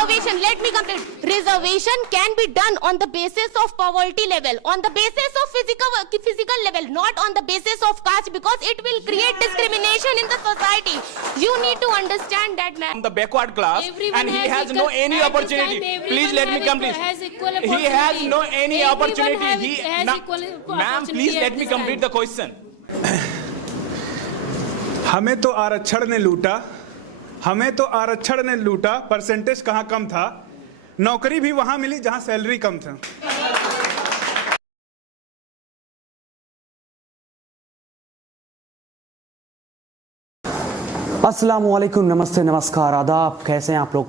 reservation, let me complete. Reservation can be done on the basis of poverty level, on the basis of physical level, not on the basis of caste, because it will create discrimination in the society. You need to understand that, ma'am. From the backward class, and he has no any opportunity. Please let me complete. He has no any opportunity. Ma'am, please let me complete the question. हमें तो आरक्षण ने लूटा, हमें तो आरक्षण ने लूटा, परसेंटेज कहाँ कम था, नौकरी भी वहां मिली जहां सैलरी कम था। अस्सलामु अलैकुम, नमस्ते, नमस्कार, आदाब, कैसे हैं आप लोग?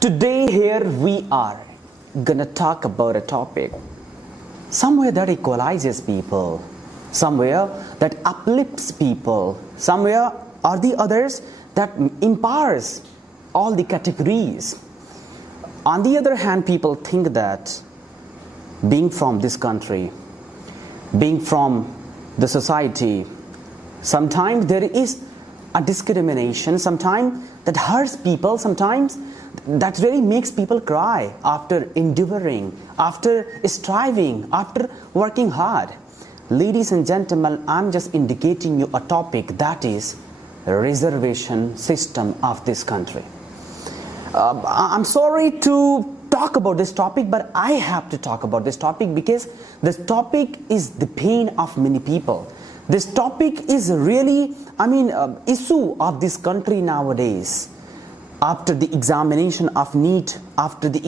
Today here we are gonna talk about a topic somewhere that equalizes people, somewhere that uplifts people, somewhere or the others that empowers all the categories. On the other hand, people think that being from this country, being from the society, sometimes there is a discrimination, sometimes that hurts people, sometimes that really makes people cry after enduring, after striving, after working hard. Ladies and gentlemen, I'm just indicating you a topic, that is reservation system of this country. I'm sorry to talk about this topic, but I have to talk about this topic because this topic is the pain of many people. This topic is really, issue of this country nowadays. After the examination of NEET, after the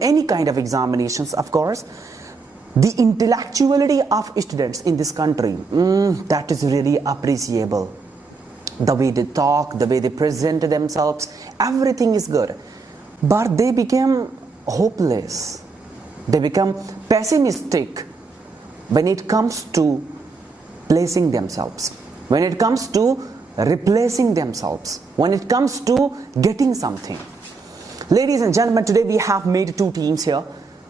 any kind of examinations, of course, the intellectuality of students in this country, that is really appreciable. The way they talk, the way they present themselves, everything is good. But they become hopeless. They become pessimistic when it comes to placing themselves, when it comes to replacing themselves, when it comes to getting something. Ladies and gentlemen, today we have made two teams here.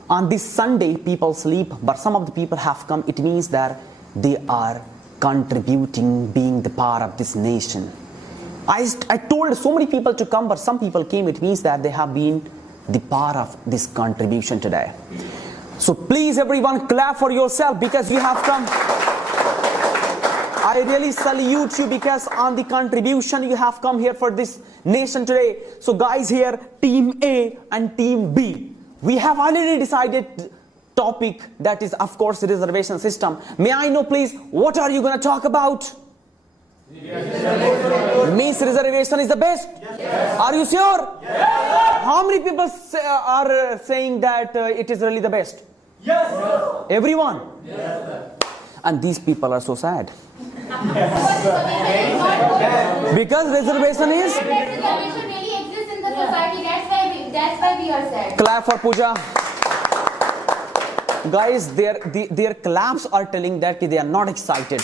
On this Sunday, people sleep, but some of the people have come. It means that they are contributing, being the part of this nation. I told so many people to come, but some people came. It means that they have been the part of this contribution today. So please everyone clap for yourself because you have come. I really salute you because on the contribution you have come here for this nation today. So guys, here team A and team B, we have already decided topic, that is of course reservation system. May I know please, what are you going to talk about? Yes. Means reservation is the best? Yes. Are you sure? Yes. How many people are saying that it is really the best? Yes. Everyone? Yes. And these people are so sad. Because reservation is? Reservation really exists in the society, that's why we are sad. Clap for Pooja. Guys, their claps are telling that they are not excited.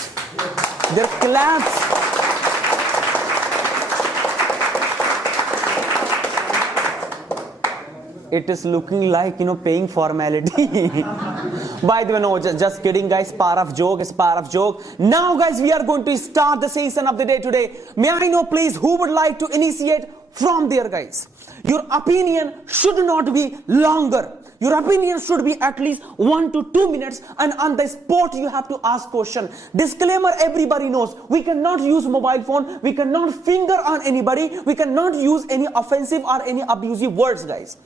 Their claps. It is looking like, paying formality. By the way, no, just kidding, guys. Part of joke is part of joke. Now, guys, we are going to start the session of the day today. May I know, please, who would like to initiate from there, guys? Your opinion should not be longer. Your opinion should be at least 1 to 2 minutes, and on the spot you have to ask question. Disclaimer, everybody knows, we cannot use mobile phone, we cannot finger on anybody, we cannot use any offensive or any abusive words, guys.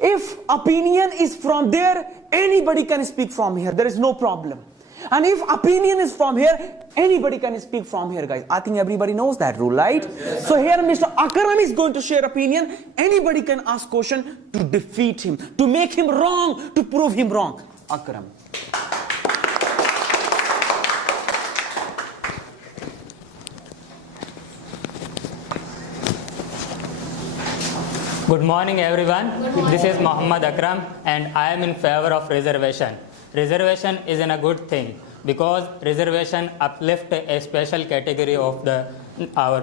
If opinion is from there, anybody can speak from here, there is no problem. And if opinion is from here, anybody can speak from here, guys. I think everybody knows that rule, right? Yes. So here Mr. Akram is going to share opinion. Anybody can ask question to defeat him, to make him wrong, to prove him wrong. Akram. Good morning, everyone. This is Muhammad Akram, and I am in favor of reservation. Reservation is a good thing because reservation uplifts a special category of our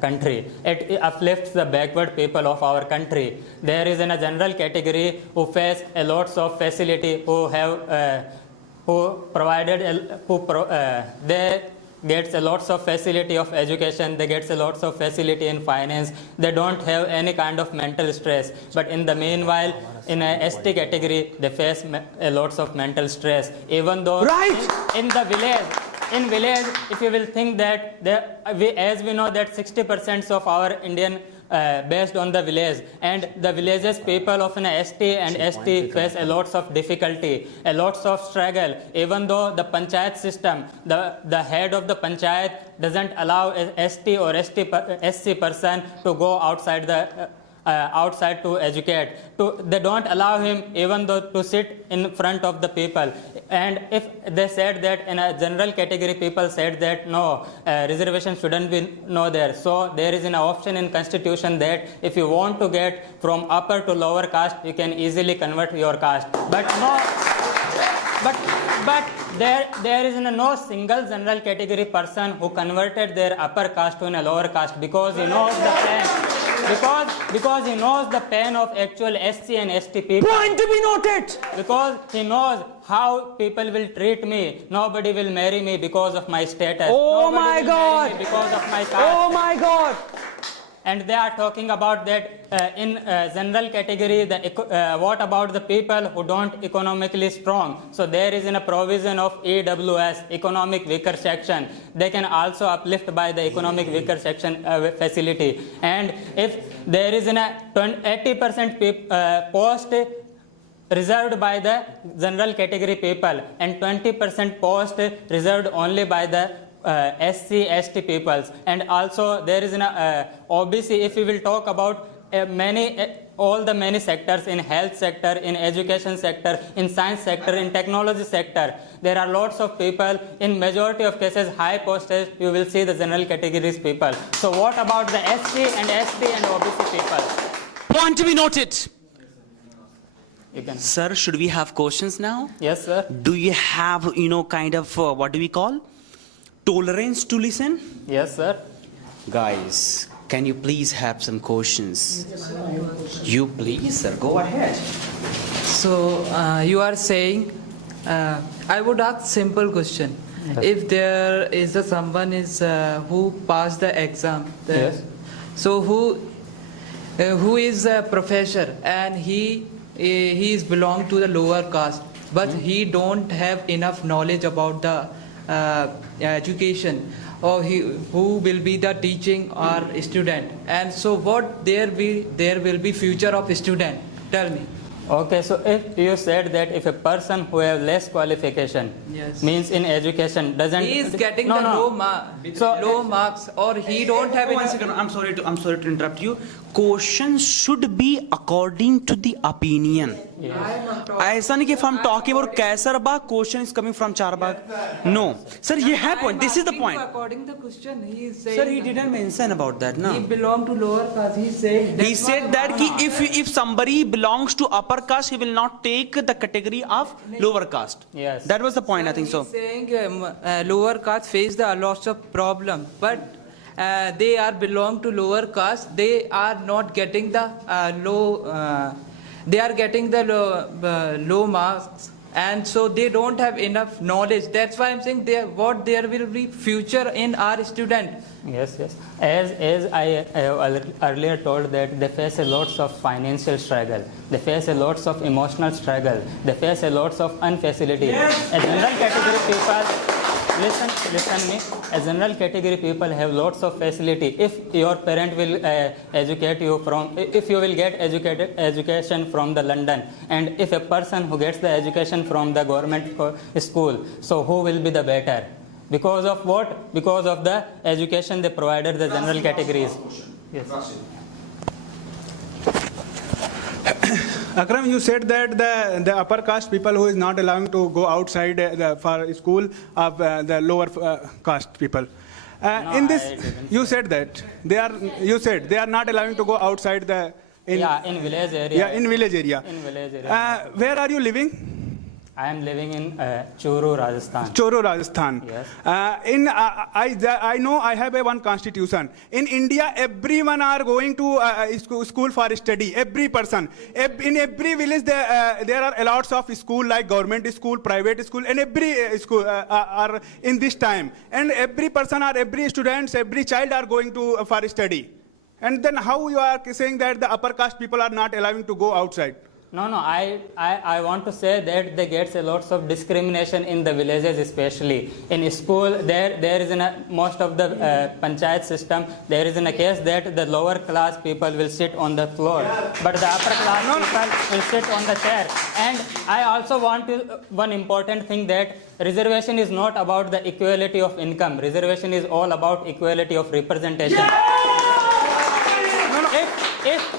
country. It uplifts the backward people of our country. There is a general category who face a lots of facility, who have they gets a lots of facility of education, they gets a lots of facility in finance, they don't have any kind of mental stress. But in the meanwhile, in a ST category, they face a lots of mental stress. Even though Right. in the village, if you will think that as we know that 60% of our Indian based on the village, and the villages people of an ST and ST face a lots of difficulty, a lots of struggle. Even though the panchayat system, the head of the panchayat doesn't allow a ST or SC person to go outside the outside to educate. They don't allow him even though to sit in front of the people. And if they said that in a general category, people said that no, reservation shouldn't be no there. So there is an option in constitution that if you want to get from upper to lower caste, you can easily convert your caste. But no. But there is no single general category person who converted their upper caste to a lower caste because he knows the pain. Because he knows the pain of actual SC and ST people. Point to be noted. Because he knows how people will treat me. Nobody will marry me because of my status. Oh Nobody my will God. marry me because of my caste. Oh my God. And they are talking about that in general category. What about the people who don't economically strong? So there is a provision of EWS, economic weaker section. They can also uplift by the economic weaker section facility. And if there is 80% post reserved by the general category people and 20% post reserved only by the SC, ST peoples. And also there is an OBC, if we will talk about all the many sectors, in health sector, in education sector, in science sector, in technology sector, there are lots of people. In majority of cases, high postage, you will see the general categories people. So what about the SC and ST and OBC people? Point to be noted. You can. Sir, should we have questions now? Yes, sir. Do you have, kind of, what do we call? Tolerance to listen? Yes, sir. Guys, can you please have some questions? You please, sir, go ahead. So you are saying, I would ask simple question. If there is someone who passed the exam, Yes. so who is a professor and he is belong to the lower caste, but he don't have enough knowledge about the education, or who will be the teaching or student, and so what there will be future of student, tell me. Okay, so if you said that if a person who have less qualification, Yes. means in education doesn't, He is getting No, the no. low marks, or he don't have One any. second, I'm sorry to interrupt you. Questions should be according to the opinion. ऐसा नहीं कि if I'm talking about Kaisarbagh, question is coming from Charbagh. No, sir, you have point. This is the point. According to the question, he is saying. Sir, he didn't mention about that, He no. belong to lower caste. He said. He said that if somebody belongs to upper caste, he will not take the category of lower caste. Yes. That was the point, I think so. He's saying lower caste face the lots of problem, but they are belong to lower caste. They are not getting the low. They are getting the low marks, and so they don't have enough knowledge. That's why I'm saying there will be future in our student. Yes. As I have earlier told that they face a lots of financial struggle, they face a lots of emotional struggle, they face a lots of unfacility. A general category people, listen me. A general category people have lots of facility. If your parent will educate you if you will get education from the London, and if a person who gets the education from the government school, so who will be the better? Because of what? Because of the education they provided the general categories. Yes. Akram, you said that the upper caste people who is not allowing to go outside for school of the lower caste people. In this, I didn't you said that they are not allowing to go outside the In village area. in village area. In village area. Where are you living? I am living in Churu, Rajasthan. Choro, Rajasthan. Yes. I know I have one constitution. In India, everyone are going to school for study. Every person. In every village, there are lots of school like government school, private school, and every school are in this time. And every person or every students, every child are going to for study. And then how you are saying that the upper caste people are not allowing to go outside? No, I want to say that they get a lots of discrimination in the villages, especially in school. There is most of the panchayat system. There is a case that the lower class people will sit on the floor, but the upper class people will sit on the chair. And I also want to one important thing, that reservation is not about the equality of income. Reservation is all about equality of representation.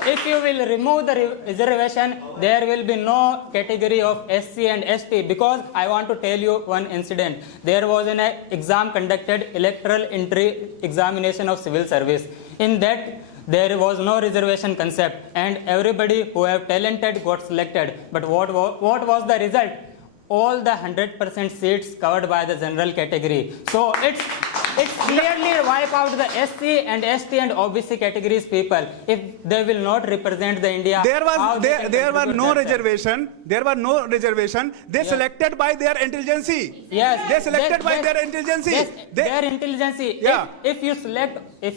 If you will remove the reservation, there will be no category of SC and ST, because I want to tell you one incident. There was an exam conducted, electoral entry examination of civil service. In that, there was no reservation concept, and everybody who have talented got selected. But what was the result? All the 100% seats covered by the general category. So it's clearly wipe out the SC and ST and OBC categories people if they will not represent the India. There were no reservation. There were no reservation. They selected by their intelligence. Yes. They selected by their intelligence. Yes, their intelligence. Yeah. If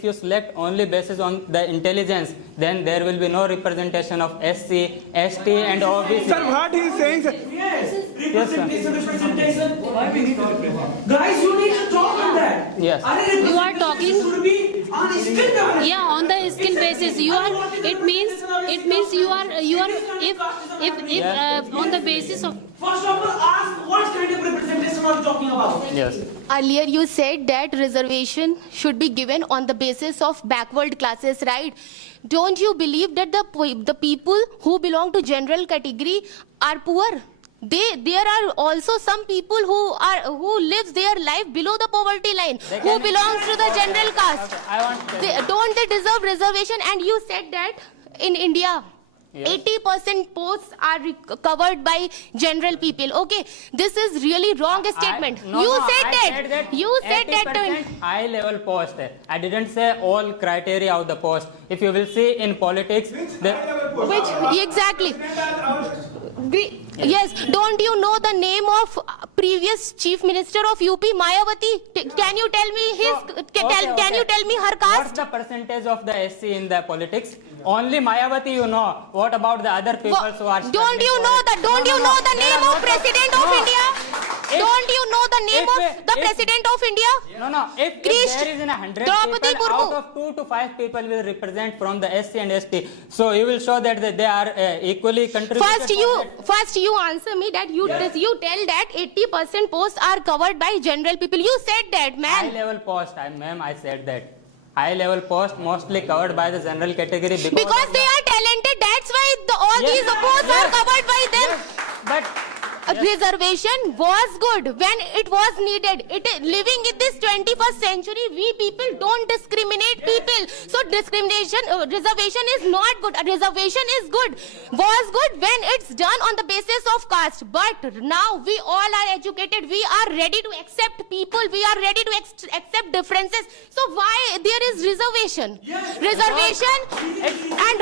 you select only basis on the intelligence, then there will be no representation of SC, ST and OBC. Sir, what he is saying, sir? Yes, sir. Representation. Guys, you need to talk on that. Yes. You are talking. Should be on skill development. Yeah, on the skill basis. It means you are if on the basis of. First of all, ask what kind of representation are you talking about? Yes. Earlier you said that reservation should be given on the basis of backward classes, right? Don't you believe that the people who belong to general category are poor? There are also some people who lives their life below the poverty line, who belongs to the general caste. Don't they deserve reservation? And you said that in India, Yes. 80% posts are covered by general people. Okay, this is really wrong statement. I said that You said 80% that. high level post. I didn't say all criteria of the post. If you will see in politics, Which exactly? Yes. Don't you know the name of previous chief minister of UP, Mayawati? Can you tell me Can you tell me her caste? What's the percentage of the SC in the politics? Only Mayawati you know. What about the other people who are? Don't you know the name of president of India? Don't you know the name of the president of India? No. If there is 100 people, out of 2 to 5 people will represent from the SC and ST. So you will show that they are equally contributed. First you answer me that you tell that 80% posts are covered by general people. You said that, man. High level post, ma'am, I said that. High level post mostly covered by the general category Because they are talented. That's why all these posts are covered by them. Yes, but reservation was good when it was needed. Living in this 21st century, we people don't discriminate people. So reservation is not good. Reservation is good. Was good when it's done on the basis of caste. But now we all are educated. We are ready to accept people. We are ready to accept differences. So why there is reservation? Reservation and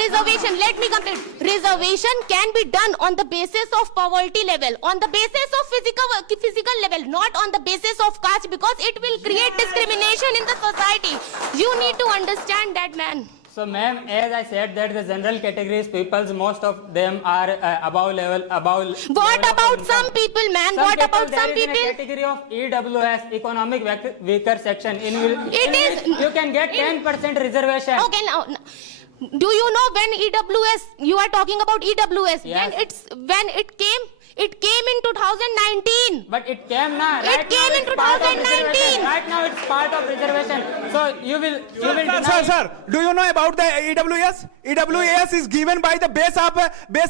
reservation. Let me complete. Reservation can be done on the basis of poverty level, on the basis of physical level, not on the basis of caste, because it will create discrimination in the society. You need to understand that, man. so, ma'am, as I said that the general categories peoples, most of them are above level. What about some people, man? What about some There is people? a category of EWS, economic weaker section. You can get 10% reservation. Okay, now. Do you know when EWS? You are talking about EWS. Yes. When it came in 2019. But it came now. It came in 2019. Right now it's part of reservation. So you will Sir, do you know about the EWS? EWS is given by the base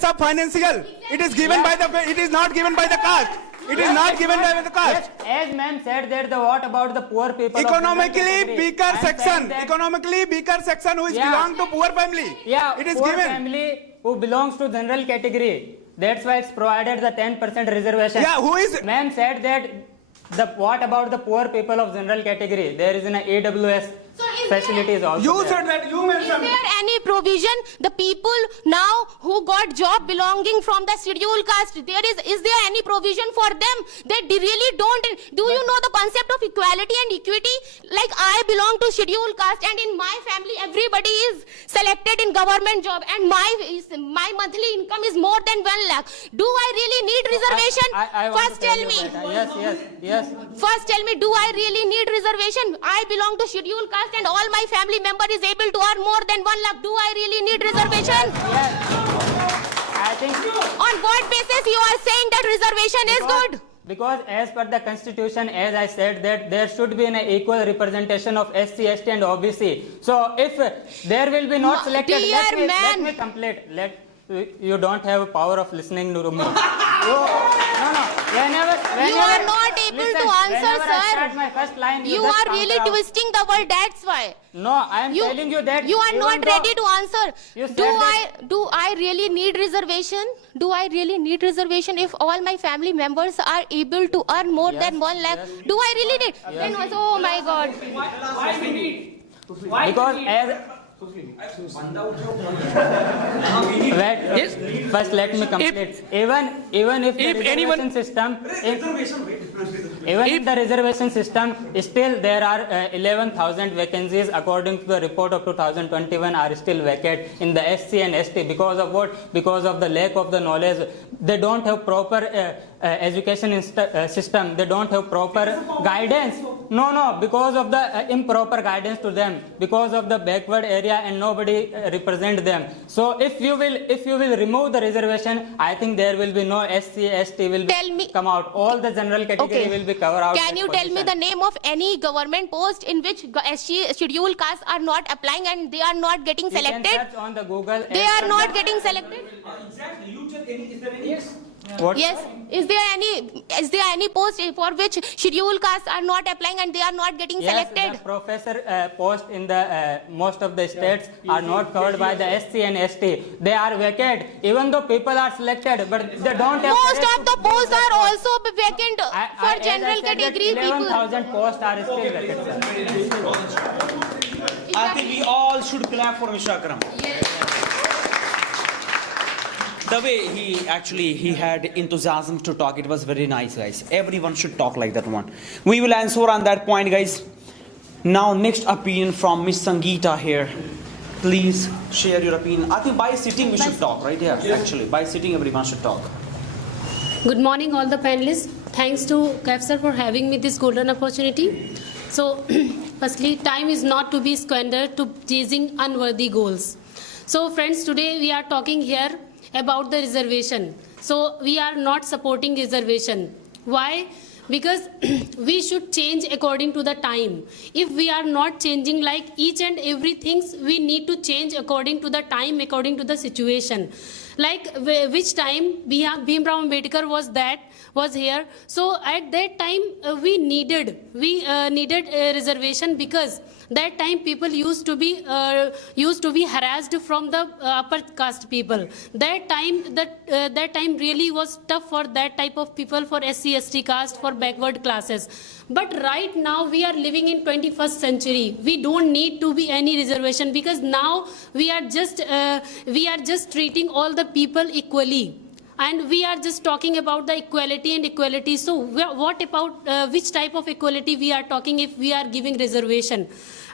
of financial. It is given by it is not given by the caste. It is not given by the caste. As ma'am said that what about the poor people? Economically weaker section. Economically weaker section who is belong to poor family. Yeah, it is poor given. family who belongs to general category. That's why it's provided the 10% reservation. Yeah, who is? Ma'am said that what about the poor people of general category? There is an AWS So is facilities also. You there. said that. You Is mentioned. there any provision the people now who got job belonging from the scheduled caste, is there any provision for them? They really don't. Do you know the concept of equality and equity? Like I belong to scheduled caste, and in my family everybody is selected in government job, and my monthly income is more than 1 lakh. Do I really need reservation? I want First to tell you me. that. Yes. First tell me, do I really need reservation? I belong to scheduled caste and all my family member is able to earn more than 1 lakh. Do I really need reservation? Yes. I think On what basis you are saying that reservation is good? Because as per the constitution, as I said, that there should be an equal representation of SC, ST and OBC. So if there will be not selected, let Dear me man. complete. You don't have power of listening to me. No. Whenever You are not able listen, to answer, whenever I start sir. my first line, You just are really counter out. twisting the word, that's why. No, I am telling you that you are even not though ready to answer. you said Do I really need reservation? Do I really need reservation if all my family members are able to earn more Yes, than 1 lakh? yes. Do I really need? Then also, oh my God. Why we need? Why because we need? as Wait, first let me complete. Even if the if reservation anyone- system, even in the reservation system, still there are 11,000 vacancies according to the report of 2021 are still vacant in the SC and ST. Because of what? Because of the lack of the knowledge. They don't have proper education system. They don't have proper guidance. No, because of the improper guidance to them, because of the backward area, and nobody represent them. So if you will remove the reservation, I think there will be no SC, ST will Tell me- come out. All the general category will be covered out. Can that you tell me position. the name of any government post in which SC scheduled castes are not applying and they are not getting You can selected? search on the Google. They are not getting selected? Exactly. You tell any. Is there any? Yes. What? Yes. Is there any post for which scheduled castes are not applying and they are not getting Yes, selected? the professor post in the most of the states are not covered by the SC and ST. They are vacant, even though people are selected, but they don't have. Most courage of to the posts are also vacant for as I general said that category people. 11,000 posts are still vacant, sir. I think we all should clap for Mr. Akram. The way he had enthusiasm to talk, it was very nice, guys. Everyone should talk like that one. We will answer on that point, guys. Now, next opinion from Miss Sangeeta here. Please share your opinion. I think by sitting we should talk, right? Yeah, actually, by sitting everyone should talk. Good morning, all the panelists. Thanks to Kevsar for having me this golden opportunity. So, firstly, time is not to be squandered to chasing unworthy goals. So, friends, today we are talking here about the reservation. So, we are not supporting reservation. Why? Because we should change according to the time. If we are not changing like each and everything, we need to change according to the time, according to the situation. Like which time Bhimrao Ambedkar was here. So at that time we needed a reservation because that time people used to be harassed from the upper caste people. That time really was tough for that type of people, for SC, ST caste, for backward classes. But right now we are living in 21st century. We don't need to be any reservation because now we are just treating all the people equally. And we are just talking about the equality and equality. So what about which type of equality we are talking if we are giving reservation?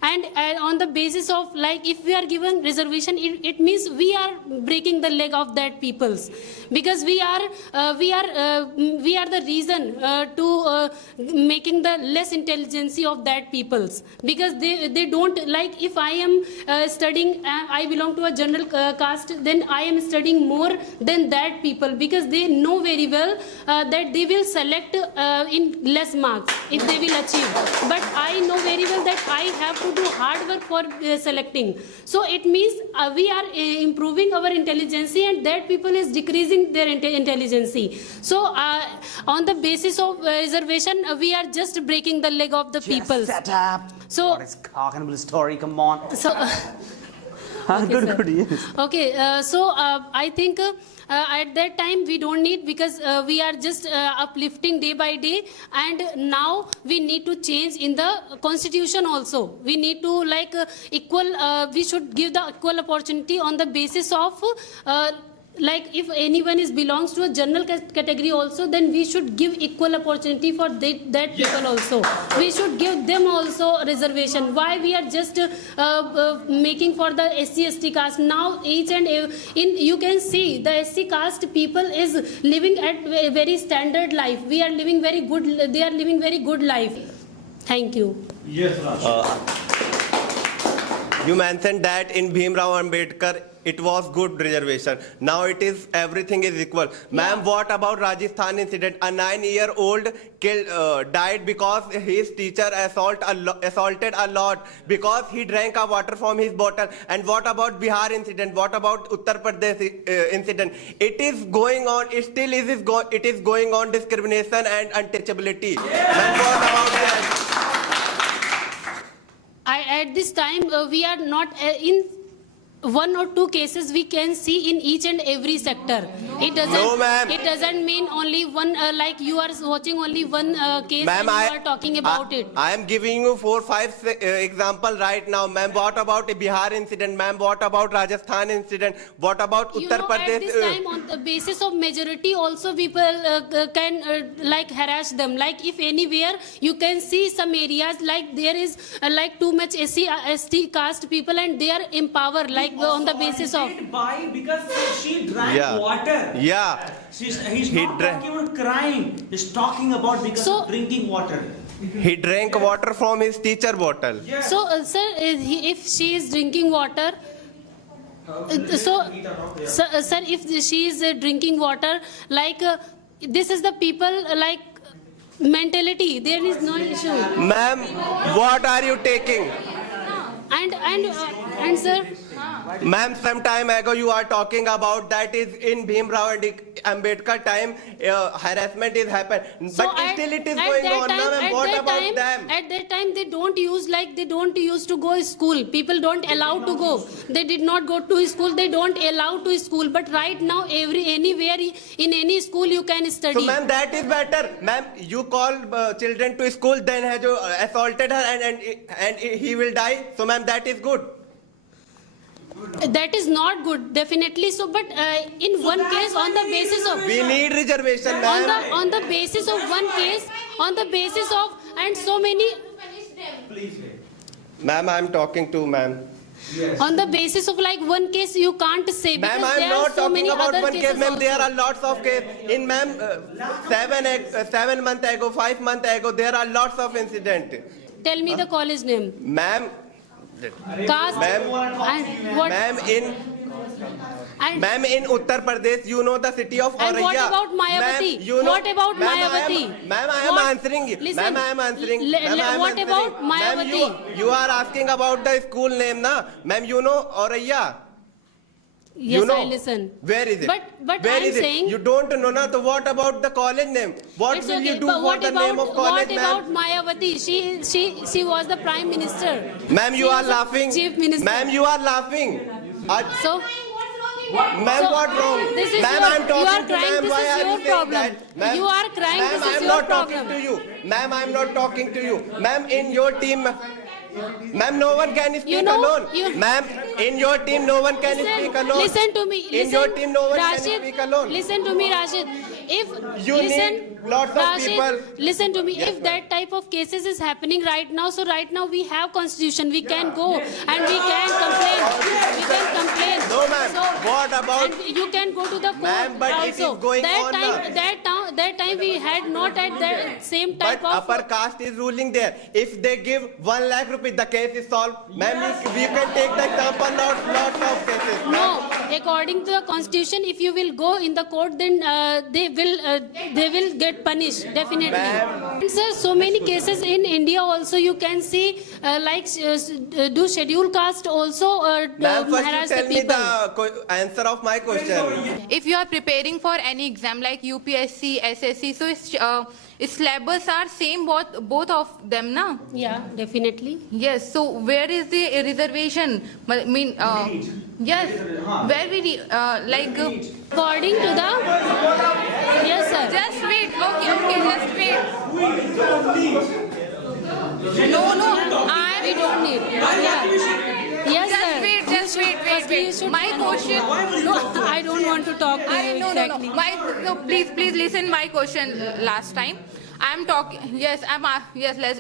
And on the basis of, like, if we are given reservation, it means we are breaking the leg of that people's, because we are the reason to making the less intelligence of that people's, because they don't, like, if I am studying, I belong to a general caste, then I am studying more than that people, because they know very well that they will select in less marks if they will achieve. But I know very well that I have to do hard work for selecting. So it means we are improving our intelligence, and that people is decreasing their intelligence. So on the basis of reservation, we are just breaking the leg of the people. Shut up. So what is cock and bull story? Come on. So Good, sir. good, yes. Okay, I think at that time we don't need, because we are just uplifting day by day, and now we need to change in the constitution also. We need to we should give the equal opportunity on the basis of like if anyone belongs to a general category also, then we should give equal opportunity for that people also. We should give them also reservation. Why we are just making for the SC ST caste? Now you can see the SC caste people is living at a very standard life. We are living very good. They are living very good life. Thank you. You mentioned that in Bhimrao Ambedkar it was good reservation. Now it is everything is equal. Ma'am, what about Rajasthan incident? A 9-year-old died because his teacher assaulted a lot because he drank a water from his bottle. And what about Bihar incident? What about Uttar Pradesh incident? It is going on. It still is going on discrimination and untouchability. Ma'am, what about that? At this time, we are not in one or two cases we can see in each and every sector. It doesn't. No, ma'am. It doesn't mean only one. Like you are watching only one case Ma'am, and you are talking about it. I am giving you 4-5 example right now, ma'am. What about a Bihar incident, ma'am? What about Rajasthan incident? What about You Uttar know, Pradesh? at this time, on the basis of majority, also people can harass them. Like if anywhere you can see some areas like there is too much SC ST caste people and they are empowered on the basis of. Why? Because she drank water. Yeah. He's not talking about crying. He's talking about because of drinking water. He drank water from his teacher bottle. Yes. So, sir, if she is drinking water, sir, if she is drinking water, this is the people mentality. There is no issue. Ma'am, what are you taking? And sir. Ma'am, some time ago you are talking about that is in Bhimrao and Ambedkar time harassment is happened, but still it is going on. Ma'am, what about them? At that time they don't use to go to school. People don't allow to go. They did not go to school. They don't allow to school. But right now anywhere in any school you can study. So ma'am, that is better. Ma'am, you call children to school, then has assaulted her and he will die. So ma'am, that is good. That is not good, definitely. So, but in one case, on the basis of we need reservation, ma'am. On the basis of one case, on the basis of and so many. Ma'am, I am talking to ma'am. Yes. On the basis of one case, you can't say. Ma'am, I am not talking about one case, ma'am. There are lots of cases. In ma'am, 7 months ago, 5 months ago, there are lots of incidents. Tell me the college name. Ma'am. Caste Ma'am, what? Ma'am, in Uttar Pradesh, you know the city of Auraiya. And what about Mayawati? What about Mayawati? Ma'am, I am answering you. Listen, Ma'am, I am answering. What about Mayawati? Ma'am, you are asking about the school name, na? Ma'am, you know Auraiya. Yes, you know, I listen. Where is it? But Where I'm is it? saying You don't know, na? So what about the college name? What it's will okay, you do but for what the name of college, What ma'am? about Mayawati? She was the prime minister. Ma'am, you She are was the laughing. Chief minister. Ma'am, you are laughing. So. Ma'am, what wrong? This is Ma'am, I'm talking you are to crying. ma'am. This Why is are your you saying problem. that? Ma'am, You are crying. Ma'am, This is I'm your not talking problem. to you. Ma'am, I'm not talking to you. Ma'am, in your team, ma'am, no one can speak alone. Ma'am, in your team, no one can speak alone. Listen to me. In your team, no one can speak alone. Listen to me, Rashid. If You need lots of Rashid, people. Listen to me. Yes, If that type of cases is happening right now, so right now we have constitution. We can go and we can complain. We can complain. No, ma'am. What about? And you can go to the court Ma'am, but it also. is going on now. That time we had not at that same type But of. upper caste is ruling there. If they give 1 lakh rupees, the case is solved. Ma'am, we can take the example lots of cases. No, according to the constitution, if you will go in the court, then they will get punished definitely. And sir, so many cases in India also you can see do scheduled caste also Ma'am, first harass you the tell me people. the answer of my question. If you are preparing for any exam like UPSC, SSC, so syllabus are same both of them, na? Yeah, definitely. Yes. So where is the reservation? I mean, yes. Where we like? According to the... Yes, sir. Just wait. Okay. Just wait. No. We don't need. Yeah. Yes, sir. Just wait. My question. No, I don't want to talk to you No. exactly. No, please listen my question last time. I'm talking. Yes,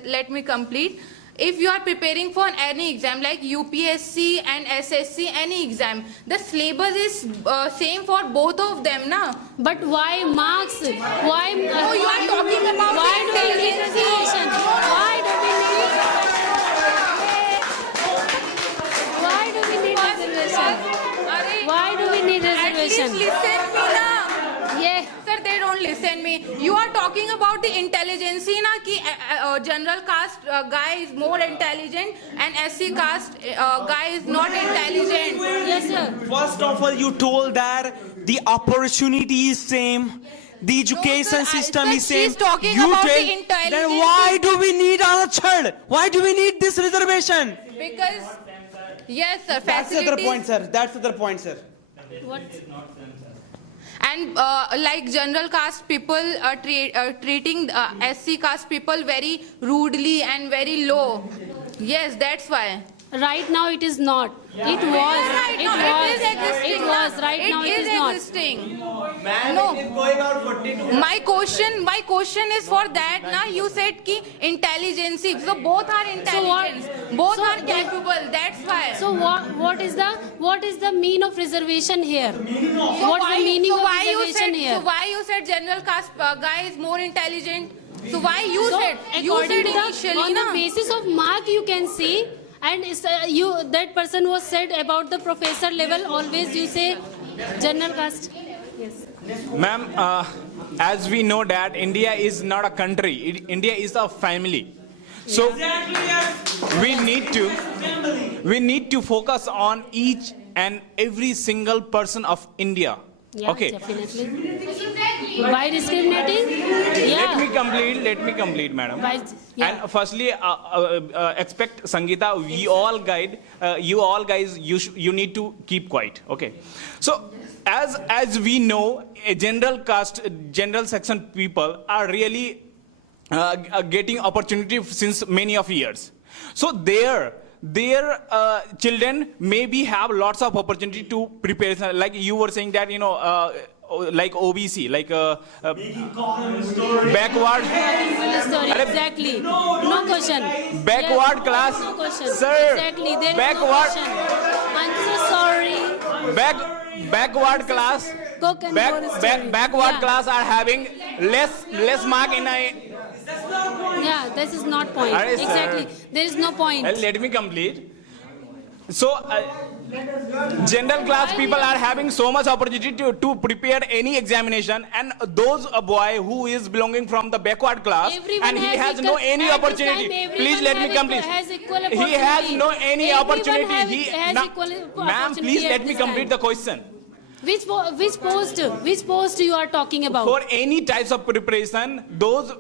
let me complete. If you are preparing for any exam like UPSC and SSC, any exam, the syllabus is same for both of them, na? But why marks? Why? No, you are talking about why the do we need intelligence. reservation? Why do we need reservation? Why do we need At least reservation? listen me, na? Yeah. Sir, they don't listen me. You are talking about the intelligence, na? Ki general caste guy is more intelligent and SC caste guy is not intelligent. Yes, sir. First of all, you told that the opportunity is same. The education sir, system sir, is same. she's talking You about the tell- intelligence. Then why do we need Anachad? Why do we need this reservation? Because, yes, sir, That's the other facilities. point, sir. That's the other point, sir. What? And like general caste people treating SC caste people very rudely and very low. Yes, that's why. Right now it is not. It was. Right It now was. it is existing. It was. Right now it is not. Existing. Man, No. it is going out 42. My question is for that. Na, you said ki intelligence. So both are intelligent. Both so are the- capable. That's why. So what is the mean of reservation here? So What's the meaning of reservation here? So why you said general caste guy is more intelligent? So why you So said? You according said to the, initially, on na? the basis of mark you can see, and that person was said about the professor level. Always you say general caste. Yes. Ma'am, as we know that India is not a country, India is a family. So we need to focus on each and every single person of India. Yeah, Okay. definitely. By discriminating? Yeah. Let me complete, madam. Yeah. And firstly, expect Sangeeta, you all guys, you need to keep quiet, okay? So, as we know, a general section people are really getting opportunity since many of years. So their children maybe have lots of opportunity to prepare. Like you were saying that, like OBC, like backward. Exactly. No question. Backward Yes, class. No question. Sir, Exactly. There is backward. no question. I'm so sorry. Backward class. Coke and bone story. Backward Yeah. class are having less mark in a. Yeah, this is not point. Arre, sir. Exactly. There is no point. Let me complete. So, general class people are having so much opportunity to prepare any examination, and those a boy who is belonging from the backward class Everyone and he has has no equal- any at this opportunity. time, Please let me complete. has equal He has opportunity. no any Everyone opportunity. has Now, equal ma'am, opportunity please at let me this complete time. the question. Which post you are talking about? For any types of preparation, those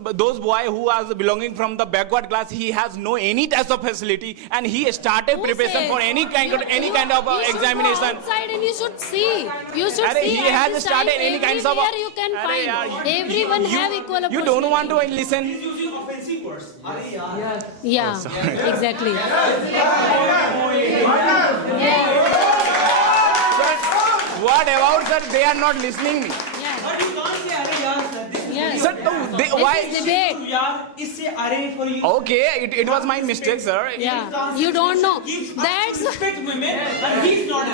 boy who are belonging from the backward class, he has no any types of facility, and he started Who preparation says? for any kind of You examination. should go outside and you should see. You should Arre, see. he at has this started time, any kinds of. everywhere you can Arre, find. yaar, Everyone have equal opportunity. You don't want to listen. Yeah, exactly. What about, sir? They are not listening me. Yes. Sir, why? This is debate. Okay, it was my mistake, sir. Yeah, you don't know.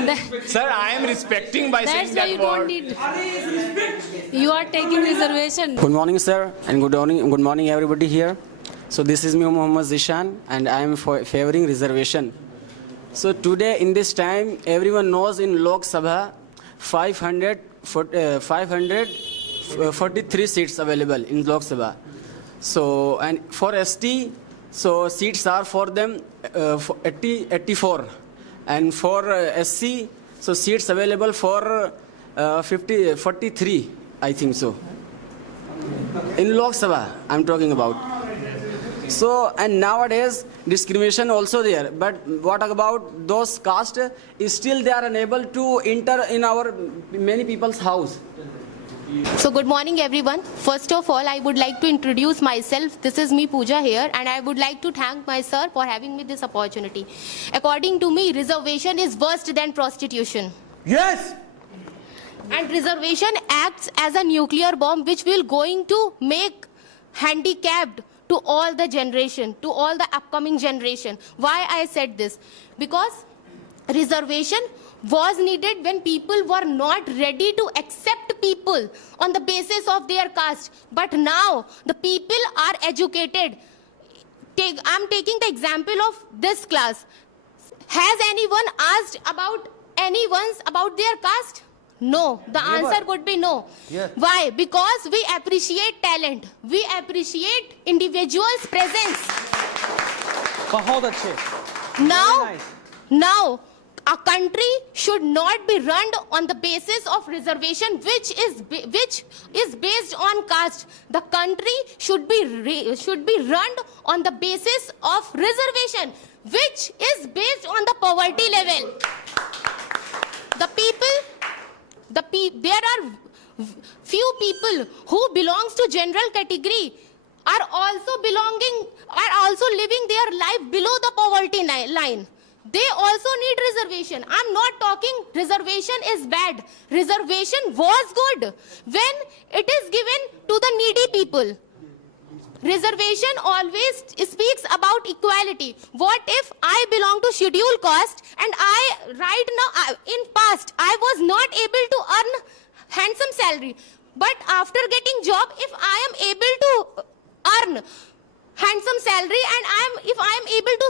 That's Sir, I am respecting by that's saying why that you don't word. need. You are taking reservation. Good morning, sir, and good morning, everybody here. So this is me, Muhammad Zishan, and I am favoring reservation. So today, in this time, everyone knows in Lok Sabha, 543 seats available in Lok Sabha. So, and for ST, so seats are for them 84, and for SC, so seats available for 43, I think so. In Lok Sabha, I'm talking about. So, and nowadays discrimination also there. But what about those castes? Still they are unable to enter in our many people's house. So good morning everyone. First of all, I would like to introduce myself. This is me Pooja here, and I would like to thank my sir for having me this opportunity. According to me, reservation is worse than prostitution. Yes. And reservation acts as a nuclear bomb which will going to make handicapped to all the generation, to all the upcoming generation. Why I said this? Because reservation was needed when people were not ready to accept people on the basis of their caste. But now the people are educated. I'm taking the example of this class. Has anyone asked about their caste? No. The answer would be no. Yes. Why? Because we appreciate talent. We appreciate individuals' presence. बहुत अच्छे. Now, a country should not be run on the basis of reservation, which is based on caste. The country should be run on the basis of reservation, which is based on the poverty level. There are few people who belongs to general category are also living their life below the poverty line. They also need reservation. I'm not talking reservation is bad. Reservation was good when it is given to the needy people. Reservation always speaks about equality. What if I belong to scheduled caste and in past I was not able to earn handsome salary, but after getting job, if I am able to earn handsome salary and if I am able to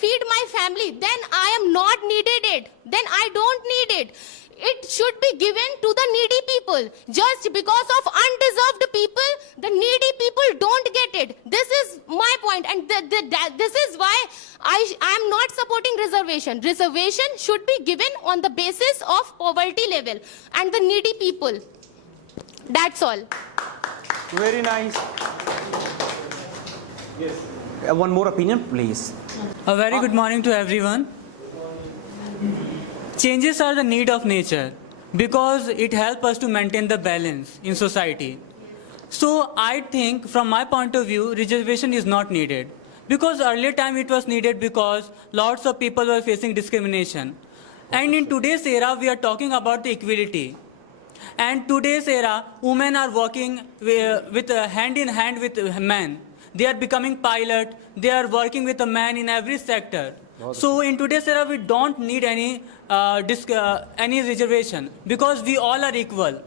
feed my family, then I am not needed it. Then I don't need it. It should be given to the needy people. Just because of undeserved people, the needy people don't get it. This is my point, and this is why I am not supporting reservation. Reservation should be given on the basis of poverty level and the needy people. That's all. Very nice. Yes. One more opinion, please. A very good morning to everyone. Changes are the need of nature because it helps us to maintain the balance in society. So I think from my point of view, reservation is not needed. Because earlier time it was needed because lots of people were facing discrimination. And in today's era, we are talking about the equality. And today's era, women are working with hand in hand with men. They are becoming pilot. They are working with a man in every sector. So in today's era, we don't need any reservation because we all are equal.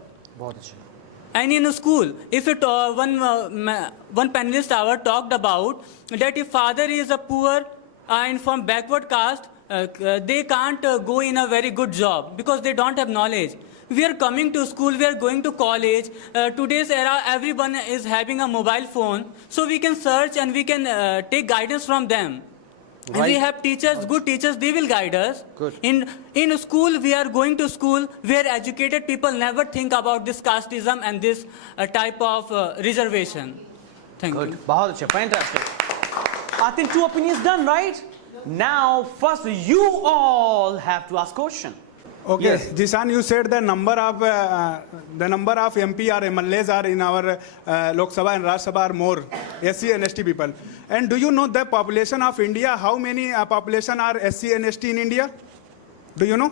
And in a school, if one panelist hour talked about that if father is a poor and from backward caste, they can't go in a very good job because they don't have knowledge. We are coming to school, we are going to college. Today's era, everyone is having a mobile phone, so we can search and we can take guidance from them. Right. And we have teachers, good teachers, they will guide us. Good. In school, we are going to school where educated people never think about this casteism and this type of reservation. Thank you. Bahut achha, fantastic. I think 2 opinions done, right? Now, first you all have to ask question. Okay, yes. Jishan, you said the number of MP or MLAs are in our Lok Sabha and Rajya Sabha are more SC and ST people. And do you know the population of India? How many population are SC and ST in India? Do you know?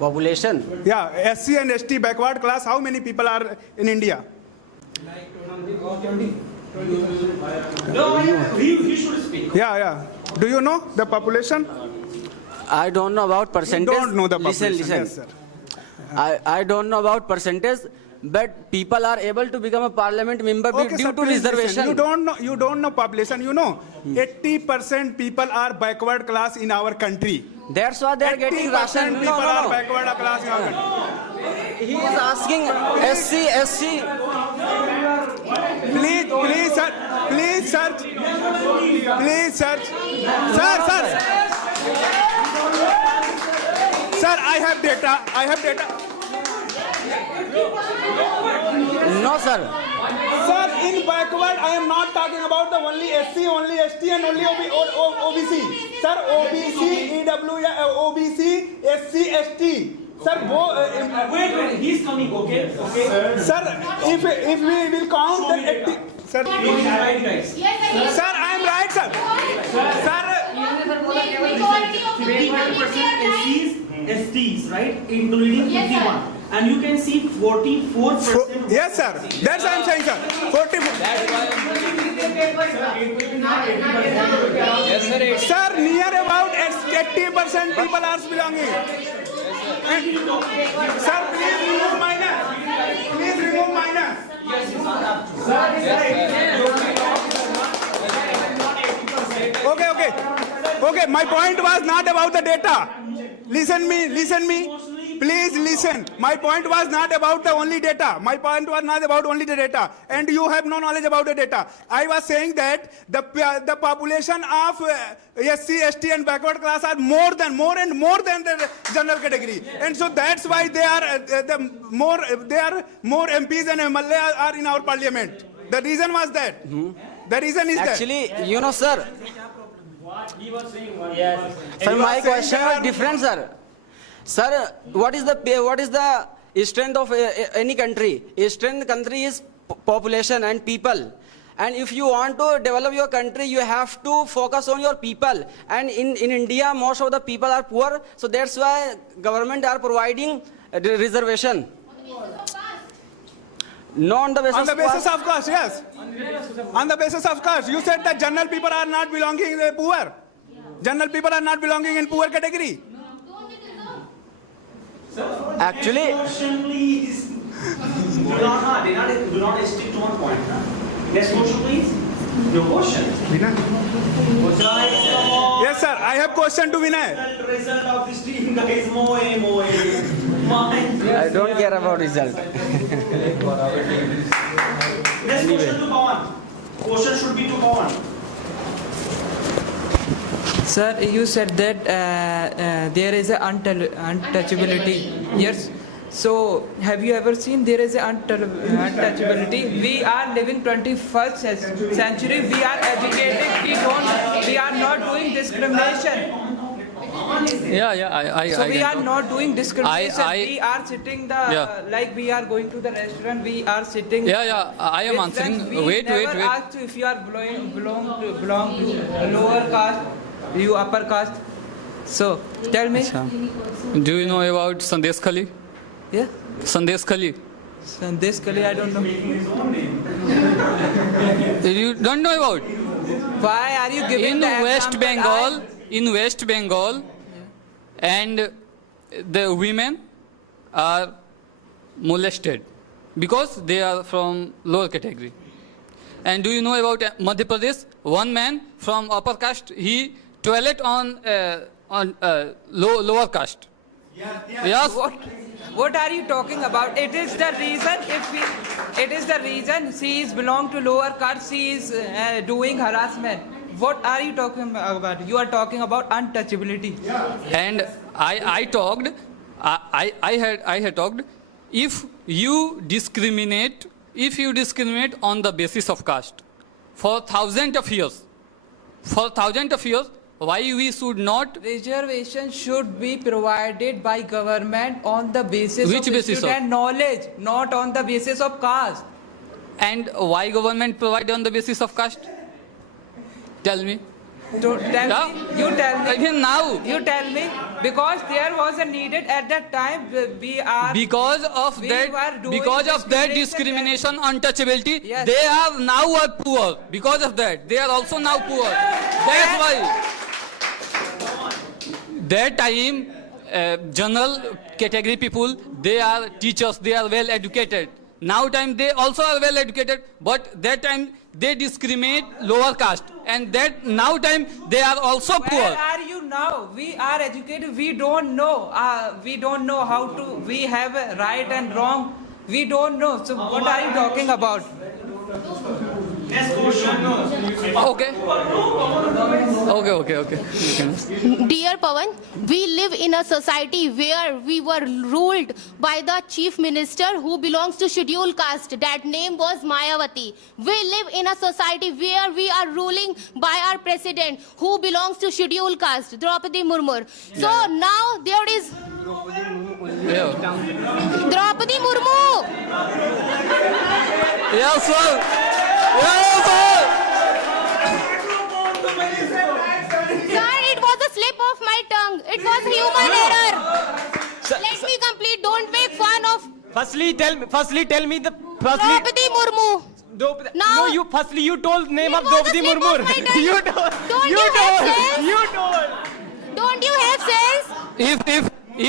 Population? Yeah, SC and ST backward class. How many people are in India? Like 20. No, he should speak. Yeah. Do you know the population? I don't know about percentage. You don't know the population. Listen. Yes, sir. I don't know about percentage, but people are able to become a parliament member due to reservation. You don't know population. You know, 80% people are backward class in our country. That's why they are getting ration. 80% people are backward class in our country. He is asking SC. Please search. Sir, I have data. No, sir. Sir, in backward, I am not talking about the only SC, only ST, and only OBC. Sir, OBC, OBC, SC, ST. Sir, Wait, he's coming, okay? Sir, if we will count the 80, sir, He's right, guys. sir, I am right, sir. Sir, 51% SCs, STs, right? Including 51. And you can see 44%. yes, sir. That's what I am saying, sir. 44. Yes, sir. Sir, near about 80% people are belonging. Sir, please remove minus. Please remove minus. Okay, my point was not about the data. Listen me. Please listen. My point was not about the only data. My point was not about only the data. And you have no knowledge about the data. I was saying that the population of SC, ST and backward class are more and more than the general category. And so that's why they are more MPs and MLA are in our parliament. The reason was that. The reason is Actually, you know, sir. Sir, my question is different, sir. Sir, what is the strength of any country? A strength country is population and people. And if you want to develop your country, you have to focus on your people. And in India, most of the people are poor, so that's why government are providing a reservation. No, on the basis on the basis of caste, yes. On the basis of caste. You said that general people are not belonging in the poor. General people are not belonging in poor category. Actually, Please. Do not stick to one point. Next motion, please. Your question. Yes, sir. I have question to Vinay. Result of this team, guys. I don't care about result. Next question to Pawan. Question should be to Pawan. Sir, you said that there is a untouchability. Yes. So, have you ever seen there is a untouchability? We are living 21st century. We are educated. We are not doing discrimination. So we are not doing discrimination. We are sitting like we are going to the restaurant. We are sitting. I am answering. Wait. Asked if you are belong to lower caste, you upper caste. So tell me. Do you know about Sandesh Khali? Yeah. Sandesh Khali. Sandesh Khali, I don't know. You don't know about? Why are you giving in the West example? Bengal, and the women are molested because they are from lower category. And do you know about Madhya Pradesh? One man from upper caste, he toilet on lower caste. Yes. What are you talking about? It is the reason she is belong to lower caste, she is doing harassment. What are you talking about? You are talking about untouchability. And I had talked, if you discriminate on the basis of caste for thousands of years, why we should not? Reservation should be provided by government on the basis Which of basis student knowledge, not on the basis of caste. And why government provide on the basis of caste? Tell me. You tell me. Even now. You tell me. Because there was a needed at that time. Because of that discrimination, untouchability, they are now poor. Because of that, they are also now poor. That's why. That time, general category people, they are teachers, they are well educated. Now time they also are well educated, but that time they discriminate lower caste, and that now time they are also poor. Where are you now? We are educated. We don't know. We don't know how to. We have a right and wrong. We don't know. So what are you talking about? Next question. Okay. Okay. You can. Dear Pawan, we live in a society where we were ruled by the chief minister who belongs to scheduled caste. That name was Mayawati. We live in a society where we are ruling by our president who belongs to scheduled caste, Draupadi Murmu. So now there is Yeah. Draupadi Murmu. Yes, sir. Yes, sir. Sir, it was a slip of my tongue. It was human error. Let me complete. Don't make fun of Firstly, tell me the. Draupadi Murmu. Now, No, you. Firstly, you told name it of was a Draupadi slip Murmu. of my tongue. You told. Don't You you have told. sense? You told. Don't you have sense?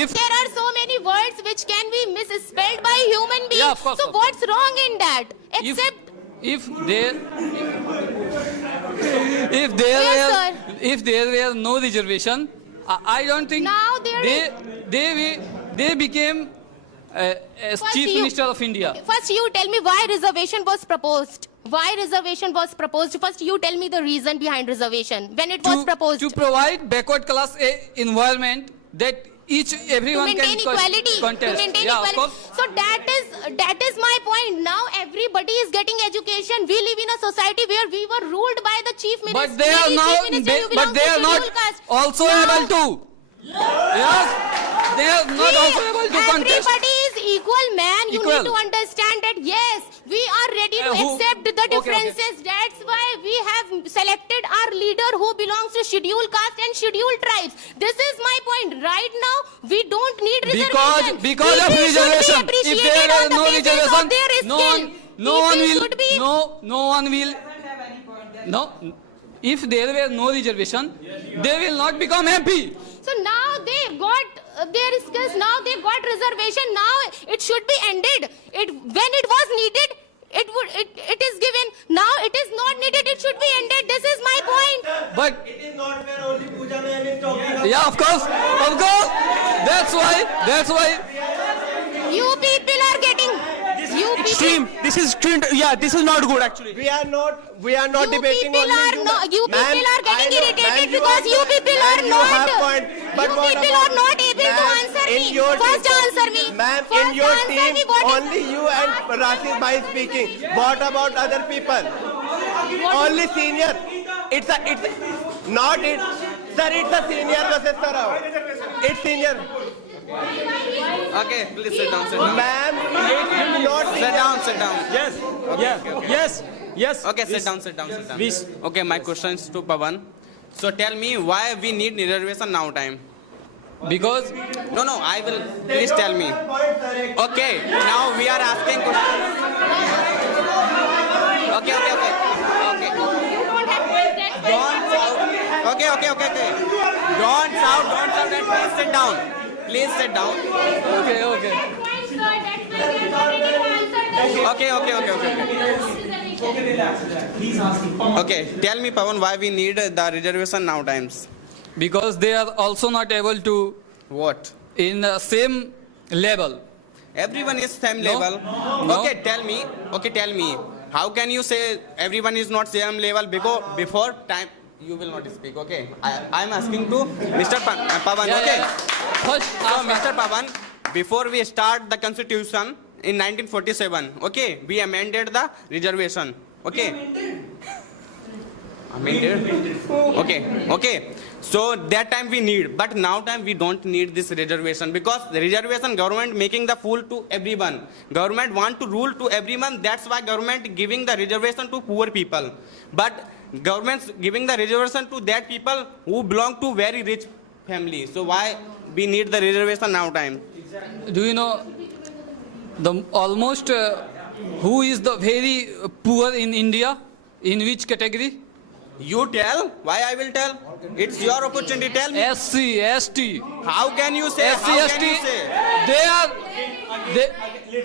If There are so many words which can be misspelled by human beings. Yeah, of course, so of course. what's wrong in that? Except if there Yes, were if there were no reservation, I don't think Now there they became as First chief you- minister of India. First, you tell me why reservation was proposed. Why reservation was proposed? First, you tell me the reason behind reservation when it was proposed. To provide backward class a environment that everyone to maintain can equality. contest. To maintain Yeah, of equality. course. So that is my point. Now everybody is getting education. We live in a society where we were ruled by the chief minister. But they are not also able to. Yes, they are not also able to contest. Everybody is equal, man. You Equal. need to understand that. Yes, we are ready to accept the differences. That's why we have selected our leader who belongs to scheduled caste and scheduled tribes. This is my point. Right now, we don't need reservation. Because of People should be reservation. If appreciated there on is the no basis reservation, of their no skill. one People will. should be- No one will. No. If there were no reservation, they will not become MP. So now they got their skills. Now they got reservation. Now it should be ended. When it was needed, it is given. Now it is not needed. It should be ended. This is my point. But It is not where only Pooja ma'am is talking. yeah, of course. That's why. You people are getting. You people. Extreme. This is extreme. Yeah, this is not good actually. We are not You debating people only are you. not. You Ma'am, people are getting I know, irritated ma'am, because you people ma'am, are you not. have point, but You what people about- are not able to Ma'am, answer in me. your First team- answer me. Ma'am, First in your answer team, me. What is- only you and Rashid bhai speaking. What about other people? Only senior. It's not it. Sir, it's a senior versus sir. It's senior. Okay, please sit down. Ma'am, it's not Sit down. Yes. Okay, sit down. Please. Okay, my question is to Pawan. So tell me why we need reservation now time. Because No, I will. Please tell me. Okay, now we are asking questions. Okay. Okay. Don't shout and please sit down. okay. Okay, tell me Pawan why we need the reservation now times. Because they are also not able to What? in the same level. Everyone is same No. level. No. Okay, tell me. How can you say everyone is not same level? Because before time you will not speak. Okay, I am asking to Mr. Pawan. Okay. First, So, Mr. Pawan, before we start the constitution in 1947, okay, we amended the reservation. Okay. Amended. Okay. So that time we need, but now time we don't need this reservation because the reservation government making the fool to everyone. Government want to rule to everyone. That's why government giving the reservation to poor people. But government's giving the reservation to that people who belong to very rich family. So why we need the reservation now time? do you know the almost who is the very poor in India? In which category? You tell. Why I will tell? It's your opportunity. Tell me. SC, ST. How can you say? SC, How ST. can you say?